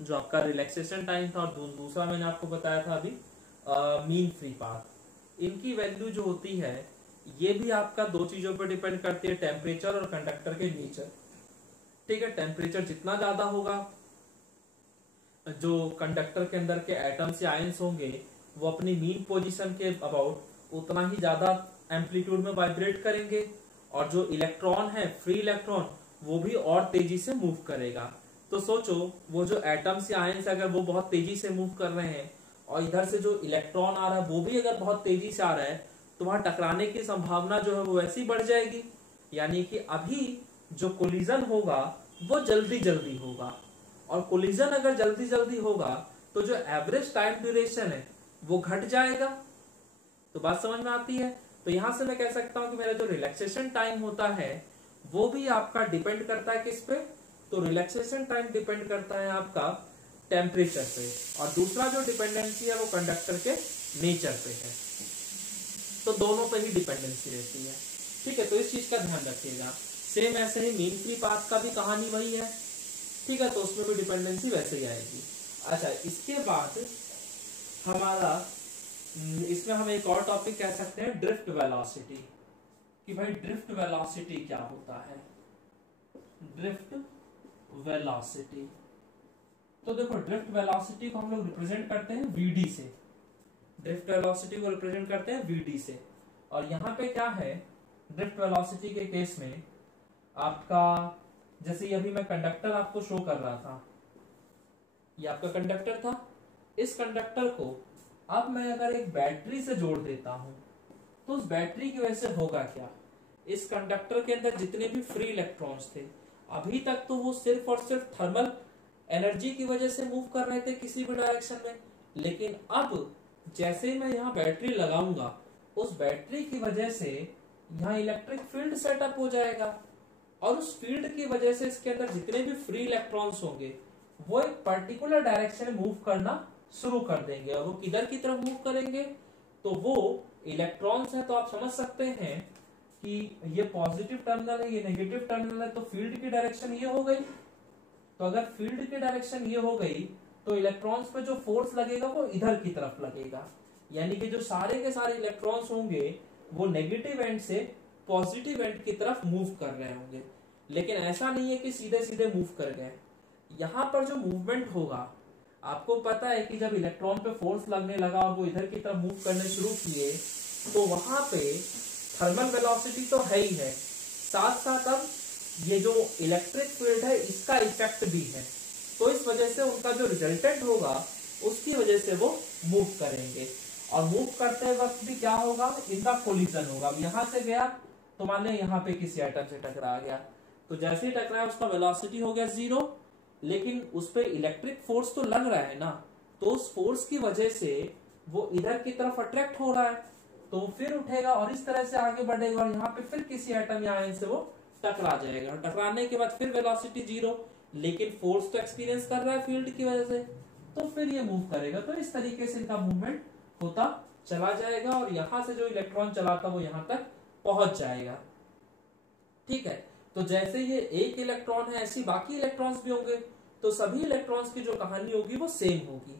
जो आपका रिलैक्सेशन टाइम था और दूसरा मैंने आपको बताया था अभी मीन फ्री पाथ, इनकी वैल्यू जो होती है ये भी आपका दो चीजों पर डिपेंड करती है, टेम्परेचर और कंडक्टर के नेचर। ठीक है, टेम्परेचर जितना ज्यादा होगा जो कंडक्टर के अंदर के एटम्स या आयंस होंगे वो अपनी मीन पोजीशन के अबाउट उतना ही ज्यादा एम्पलीट्यूड में वाइब्रेट करेंगे और जो इलेक्ट्रॉन है, फ्री इलेक्ट्रॉन, वो भी और तेजी से मूव करेगा। तो सोचो वो जो एटम्स या आयंस अगर वो बहुत तेजी से मूव कर रहे हैं और इधर से जो इलेक्ट्रॉन आ रहा है वो भी अगर बहुत तेजी से आ रहा है तो वहां टकराने की संभावना जो है वो वैसी बढ़ जाएगी। यानी कि अभी जो कोलिजन होगा वो जल्दी जल्दी होगा और कोलिजन अगर जल्दी जल्दी होगा तो जो एवरेज टाइम ड्यूरेशन है वो घट जाएगा। तो बात समझ में आती है। तो यहां से मैं कह सकता हूं कि मेरा जो रिलैक्सेशन टाइम होता है वो भी आपका डिपेंड करता है किस पे, तो रिलैक्सेशन टाइम डिपेंड करता है आपका टेम्परेचर पे और दूसरा जो डिपेंडेंसी है वो कंडक्टर के नेचर पे है। तो दोनों पे ही डिपेंडेंसी रहती है। ठीक है, तो इस चीज का ध्यान रखिएगा। सेम ऐसे ही मीन फ्री पाथ का भी कहानी वही है। ठीक है, तो उसमें भी डिपेंडेंसी वैसे ही आएगी। अच्छा, इसके बाद हमारा इसमें हम एक और टॉपिक कह सकते हैं ड्रिफ्ट वेलोसिटी, कि भाई ड्रिफ्ट वेलोसिटी क्या होता है। ड्रिफ्ट वेलोसिटी, तो देखो ड्रिफ्ट वेलोसिटी को हम लोग रिप्रेजेंट करते हैं वीडी से, ड्रिफ्ट वेलोसिटी को रिप्रेजेंट करते हैं वीडी से। और यहाँ पे क्या है, ड्रिफ्ट वेलोसिटी के केस में आपका, जैसे अभी मैं कंडक्टर आपको शो कर रहा था, ये आपका कंडक्टर था, इस कंडक्टर को अब मैं अगर एक बैटरी से जोड़ देता हूं तो उस बैटरी की वजह से होगा क्या, इस कंडक्टर के अंदर जितने भी फ्री इलेक्ट्रॉन्स थे अभी तक तो वो सिर्फ और सिर्फ थर्मल एनर्जी की वजह से मूव कर रहे थे किसी भी डायरेक्शन में, लेकिन अब जैसे ही मैं यहाँ बैटरी लगाऊंगा उस बैटरी की वजह से यहाँ इलेक्ट्रिक फील्ड सेटअप हो जाएगा, और उस फील्ड की वजह से इसके अंदर जितने भी फ्री इलेक्ट्रॉन्स होंगे वो एक पर्टिकुलर डायरेक्शन में मूव करना शुरू कर देंगे। और वो किधर की तरफ मूव करेंगे, तो वो इलेक्ट्रॉन्स है, तो आप समझ सकते हैं कि ये पॉजिटिव टर्मिनल है, ये नेगेटिव टर्मिनल है, तो फील्ड की डायरेक्शन ये हो गई। तो अगर फील्ड की डायरेक्शन ये हो गई तो इलेक्ट्रॉन्स पे जो फोर्स लगेगा वो इधर की तरफ लगेगा, यानी कि जो सारे के सारे इलेक्ट्रॉन्स होंगे वो नेगेटिव एंड से पॉजिटिव एंड की तरफ मूव कर रहे होंगे। लेकिन ऐसा नहीं है कि सीधे सीधे मूव कर गए, यहाँ पर जो मूवमेंट होगा, आपको पता है कि जब इलेक्ट्रॉन पे फोर्स लगने लगा और वो इधर की तरफ मूव करने शुरू किए तो वहां पे थर्मल वेलोसिटी तो है ही है, साथ साथ अब ये जो इलेक्ट्रिक फील्ड है इसका इफेक्ट भी है, तो इस वजह से उनका जो रिजल्टेंट होगा उसकी वजह से वो मूव करेंगे। और मूव करते वक्त भी क्या होगा, इनका कोलिजन होगा। अब यहां से गया तो मान लें यहाँ पे किसी एटम से टकरा गया, तो जैसे ही टकराया उसका वेलोसिटी हो गया 0, लेकिन उस पर इलेक्ट्रिक फोर्स तो लग रहा है ना, तो उस फोर्स की वजह से वो इधर की तरफ अट्रैक्ट हो रहा है, तो फिर उठेगा और इस तरह से आगे बढ़ेगा और यहाँ पे फिर किसी एटम या आयन से वो टकरा जाएगा। टकराने के बाद फिर वेलोसिटी 0, लेकिन फोर्स तो एक्सपीरियंस कर रहा है फील्ड की वजह से, तो फिर ये मूव करेगा। तो इस तरीके से इनका मूवमेंट होता चला जाएगा और यहां से जो इलेक्ट्रॉन चला था वो यहां तक पहुंच जाएगा। ठीक है, तो जैसे ये एक इलेक्ट्रॉन है ऐसी बाकी इलेक्ट्रॉन्स भी होंगे, तो सभी इलेक्ट्रॉन्स की जो कहानी होगी वो सेम होगी।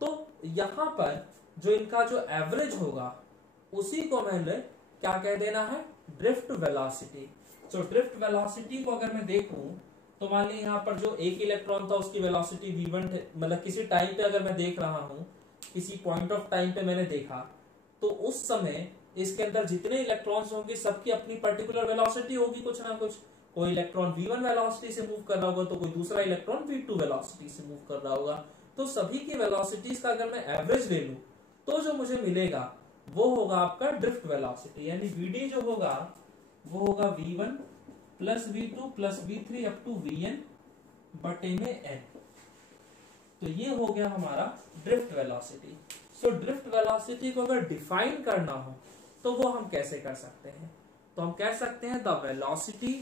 तो यहां पर जो इनका जो एवरेज होगा उसी को मैंने क्या कह देना है, ड्रिफ्ट वेलोसिटी। तो ड्रिफ्ट वेलोसिटी को अगर मैं देखूं तो मान लीजिए यहाँ पर जो एक इलेक्ट्रॉन था उसकी वेलोसिटी v1, मतलब किसी टाइम पे अगर मैं देख रहा हूं, किसी पॉइंट ऑफ टाइम पे मैंने देखा, तो उस समय इसके अंदर जितने इलेक्ट्रॉन्स होंगे सबकी अपनी पर्टिकुलर वेलोसिटी होगी कुछ ना कुछ। कोई इलेक्ट्रॉन v1 वेलोसिटी से मूव कर रहा होगा तो कोई दूसरा इलेक्ट्रॉन v2 वेलोसिटी से मूव कर रहा होगा। तो सभी की वेलोसिटीज का अगर मैं एवरेज ले लूं तो जो मुझे मिलेगा वो होगा आपका ड्रिफ्ट वेलोसिटी, यानी vd जो होगा वो होगा v1 plus v2 plus v3 up to vn बटे में n। तो ये हो गया हमारा drift velocity. So drift velocity को अगर डिफाइन करना हो तो वो हम कैसे कर सकते हैं, तो हम कह सकते हैं the velocity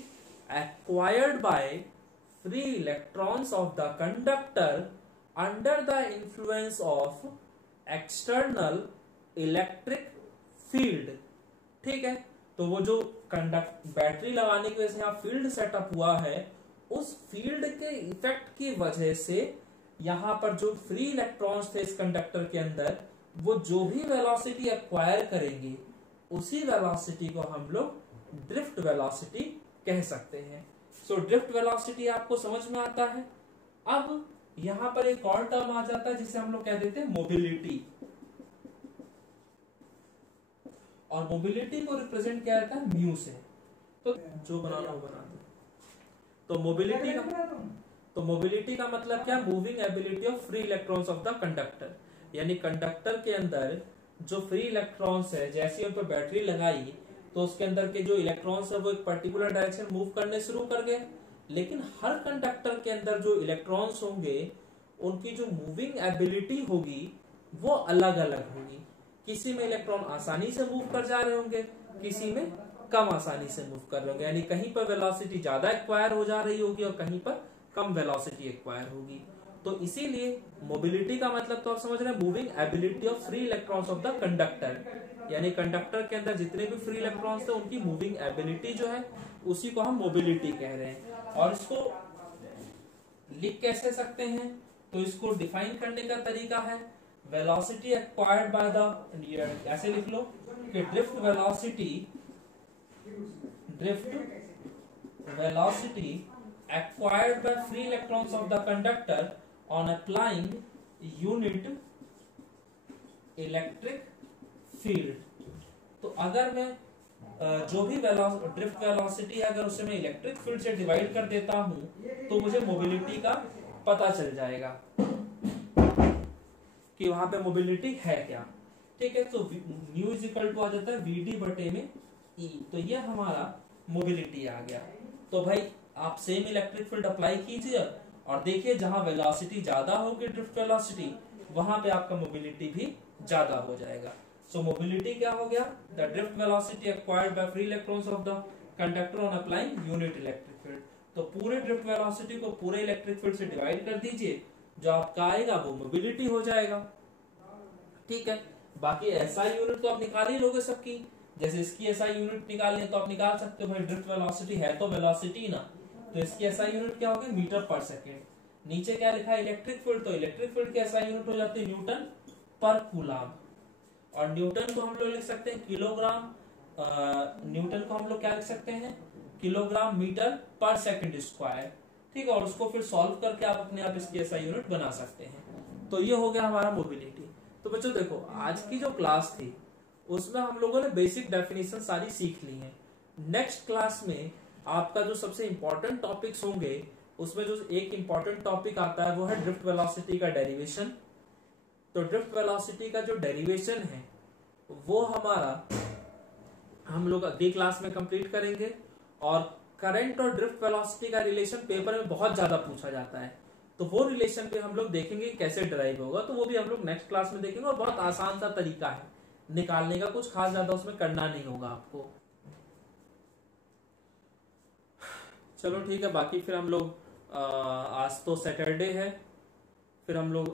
acquired by free electrons of the conductor under the influence of external electric field. ठीक है, तो वो जो बैटरी लगाने की वजह से यहाँ फील्ड सेटअप हुआ है, उस फील्ड के इफेक्ट की वजह से यहाँ पर जो फ्री इलेक्ट्रॉन्स थे इस कंडक्टर के अंदर वो जो भी वेलोसिटी एक्वायर करेंगे उसी वेलोसिटी को हम लोग ड्रिफ्ट वेलोसिटी कह सकते हैं। सो ड्रिफ्ट वेलोसिटी आपको समझ में आता है। अब यहाँ पर एक और टर्म आ जाता है जिसे हम लोग कह देते हैं मोबिलिटी, और मोबिलिटी को रिप्रेजेंट किया जाता है म्यू से। तो जो बनाना हो बना दो। तो मोबिलिटी का मतलब क्या, moving ability of free electrons of the conductor, यानी कंडक्टर के अंदर जो फ्री इलेक्ट्रॉन्स है जैसे उन पर बैटरी लगाई तो उसके अंदर के जो इलेक्ट्रॉन्स है वो एक पर्टिकुलर डायरेक्शन मूव करने शुरू कर गए, लेकिन हर कंडक्टर के अंदर जो इलेक्ट्रॉन्स होंगे उनकी जो मूविंग एबिलिटी होगी वो अलग अलग होगी। किसी में इलेक्ट्रॉन आसानी से मूव कर जा रहे होंगे, किसी में कम आसानी से मूव कर रहे होंगे, यानी कहीं पर वेलोसिटी ज्यादा एक्वायर हो जा रही होगी और कहीं पर कम वेलोसिटी एक्वायर होगी। तो इसीलिए मोबिलिटी का मतलब तो आप समझ रहे हैं, moving ability of free electrons of the conductor, यानी कंडक्टर के अंदर जितने भी फ्री इलेक्ट्रॉन्स थे उनकी मूविंग एबिलिटी जो है उसी को हम मोबिलिटी कह रहे हैं। और इसको लिख कैसे सकते हैं, तो इसको डिफाइन करने का तरीका है, वेलोसिटी एक्वायर्ड बाय द, ऐसे लिख लो कि drift velocity acquired by free electrons of the conductor on applying unit electric field। तो अगर मैं जो भी ड्रिफ्ट वेलोसिटी है अगर उसे मैं इलेक्ट्रिक फील्ड से डिवाइड कर देता हूं तो मुझे मोबिलिटी का पता चल जाएगा कि वहां पे मोबिलिटी है क्या। ठीक है, तो न्यू इज इक्वल टू आ जाता है वीडी बटे में ई, तो ये हमारा मोबिलिटी आ गया। तो भाई आप सेम इलेक्ट्रिक फील्ड अप्लाई कीजिए और देखिए जहां वेलोसिटी ज्यादा होगी ड्रिफ्ट वेलोसिटी वहां पे आपका मोबिलिटी भी ज्यादा हो जाएगा। सो मोबिलिटी क्या हो गया, the drift velocity acquired by free electrons of the conductor on applying unit electric field. तो पूरे ड्रिफ्ट वेलोसिटी को पूरे इलेक्ट्रिक फील्ड से डिवाइड कर दीजिए, जो आपका आएगा वो मोबिलिटी हो जाएगा। ठीक है, बाकी एसआई यूनिट तो आप निकाल ही लोगे सबकी, जैसे इसकी एसआई यूनिट निकालनी है तो आप निकाल सकते हो भाई, ड्रिफ्ट वेलोसिटी है तो वेलोसिटी ना, तो इसकी एसआई यूनिट क्या होगी, मीटर पर सेकेंड। नीचे क्या लिखा है इलेक्ट्रिक फील्ड, तो इलेक्ट्रिक फील्ड की एसआई यूनिट हो जाती है न्यूटन पर कूलम, और न्यूटन को हम लोग लिख सकते हैं किलोग्राम, न्यूटन को हम लोग क्या लिख सकते हैं किलोग्राम मीटर पर सेकंड स्क्वायर। ठीक है, और उसको फिर सॉल्व करके आप अपने आप इसकी एसआई यूनिट बना सकते हैं। तो ये हो गया हमारा मोबिलिटी। तो बच्चों देखो आज की जो क्लास थी उसमें हम लोगों ने बेसिक डेफिनेशन सारी सीख ली है। नेक्स्ट क्लास में आपका जो सबसे इंपॉर्टेंट टॉपिक्स होंगे उसमें जो एक इंपॉर्टेंट टॉपिक आता है वो है ड्रिफ्ट वेलोसिटी का डेरिवेशन। तो ड्रिफ्ट वेलोसिटी का जो डेरिवेशन है वो हमारा हम लोग अगली क्लास में कंप्लीट करेंगे। और करंट और ड्रिफ्ट वेलोसिटी का रिलेशन पेपर में बहुत ज्यादा पूछा जाता है, तो वो रिलेशन पे हम लोग देखेंगे कैसे ड्राइव होगा, तो वो भी हम लोग नेक्स्ट क्लास में देखेंगे। और बहुत आसान सा तरीका है निकालने का, कुछ खास ज्यादा उसमें करना नहीं होगा आपको। चलो ठीक है, बाकी फिर हम लोग आज तो सैटरडे है, फिर हम लोग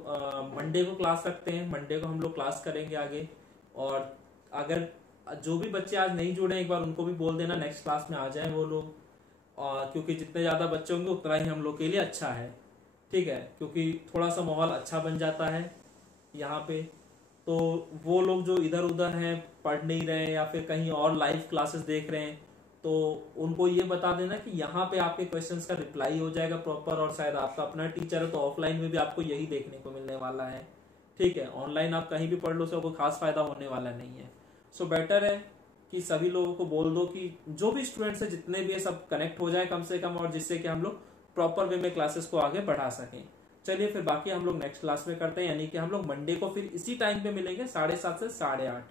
मंडे को क्लास रखते हैं, मंडे को हम लोग क्लास करेंगे आगे। और अगर जो भी बच्चे आज नहीं जुड़े एक बार उनको भी बोल देना नेक्स्ट क्लास में आ जाए वो लोग, क्योंकि जितने ज्यादा बच्चे होंगे उतना ही हम लोग के लिए अच्छा है। ठीक है, क्योंकि थोड़ा सा माहौल अच्छा बन जाता है यहाँ पे, तो वो लोग जो इधर उधर हैं पढ़ नहीं रहे या फिर कहीं और लाइव क्लासेस देख रहे हैं तो उनको ये बता देना कि यहाँ पे आपके क्वेश्चंस का रिप्लाई हो जाएगा प्रॉपर, और शायद आपका अपना टीचर है तो ऑफलाइन में भी आपको यही देखने को मिलने वाला है। ठीक है, ऑनलाइन आप कहीं भी पढ़ लो, उसका कोई खास फायदा होने वाला नहीं है। सो बेटर है कि सभी लोगों को बोल दो कि जो भी स्टूडेंट्स है जितने भी है सब कनेक्ट हो जाए कम से कम, और जिससे कि हम लोग प्रॉपर वे में क्लासेस को आगे बढ़ा सकें। चलिए फिर बाकी हम लोग नेक्स्ट क्लास में करते हैं, यानी कि हम लोग मंडे को फिर इसी टाइम पे मिलेंगे 7:30 से 8:30।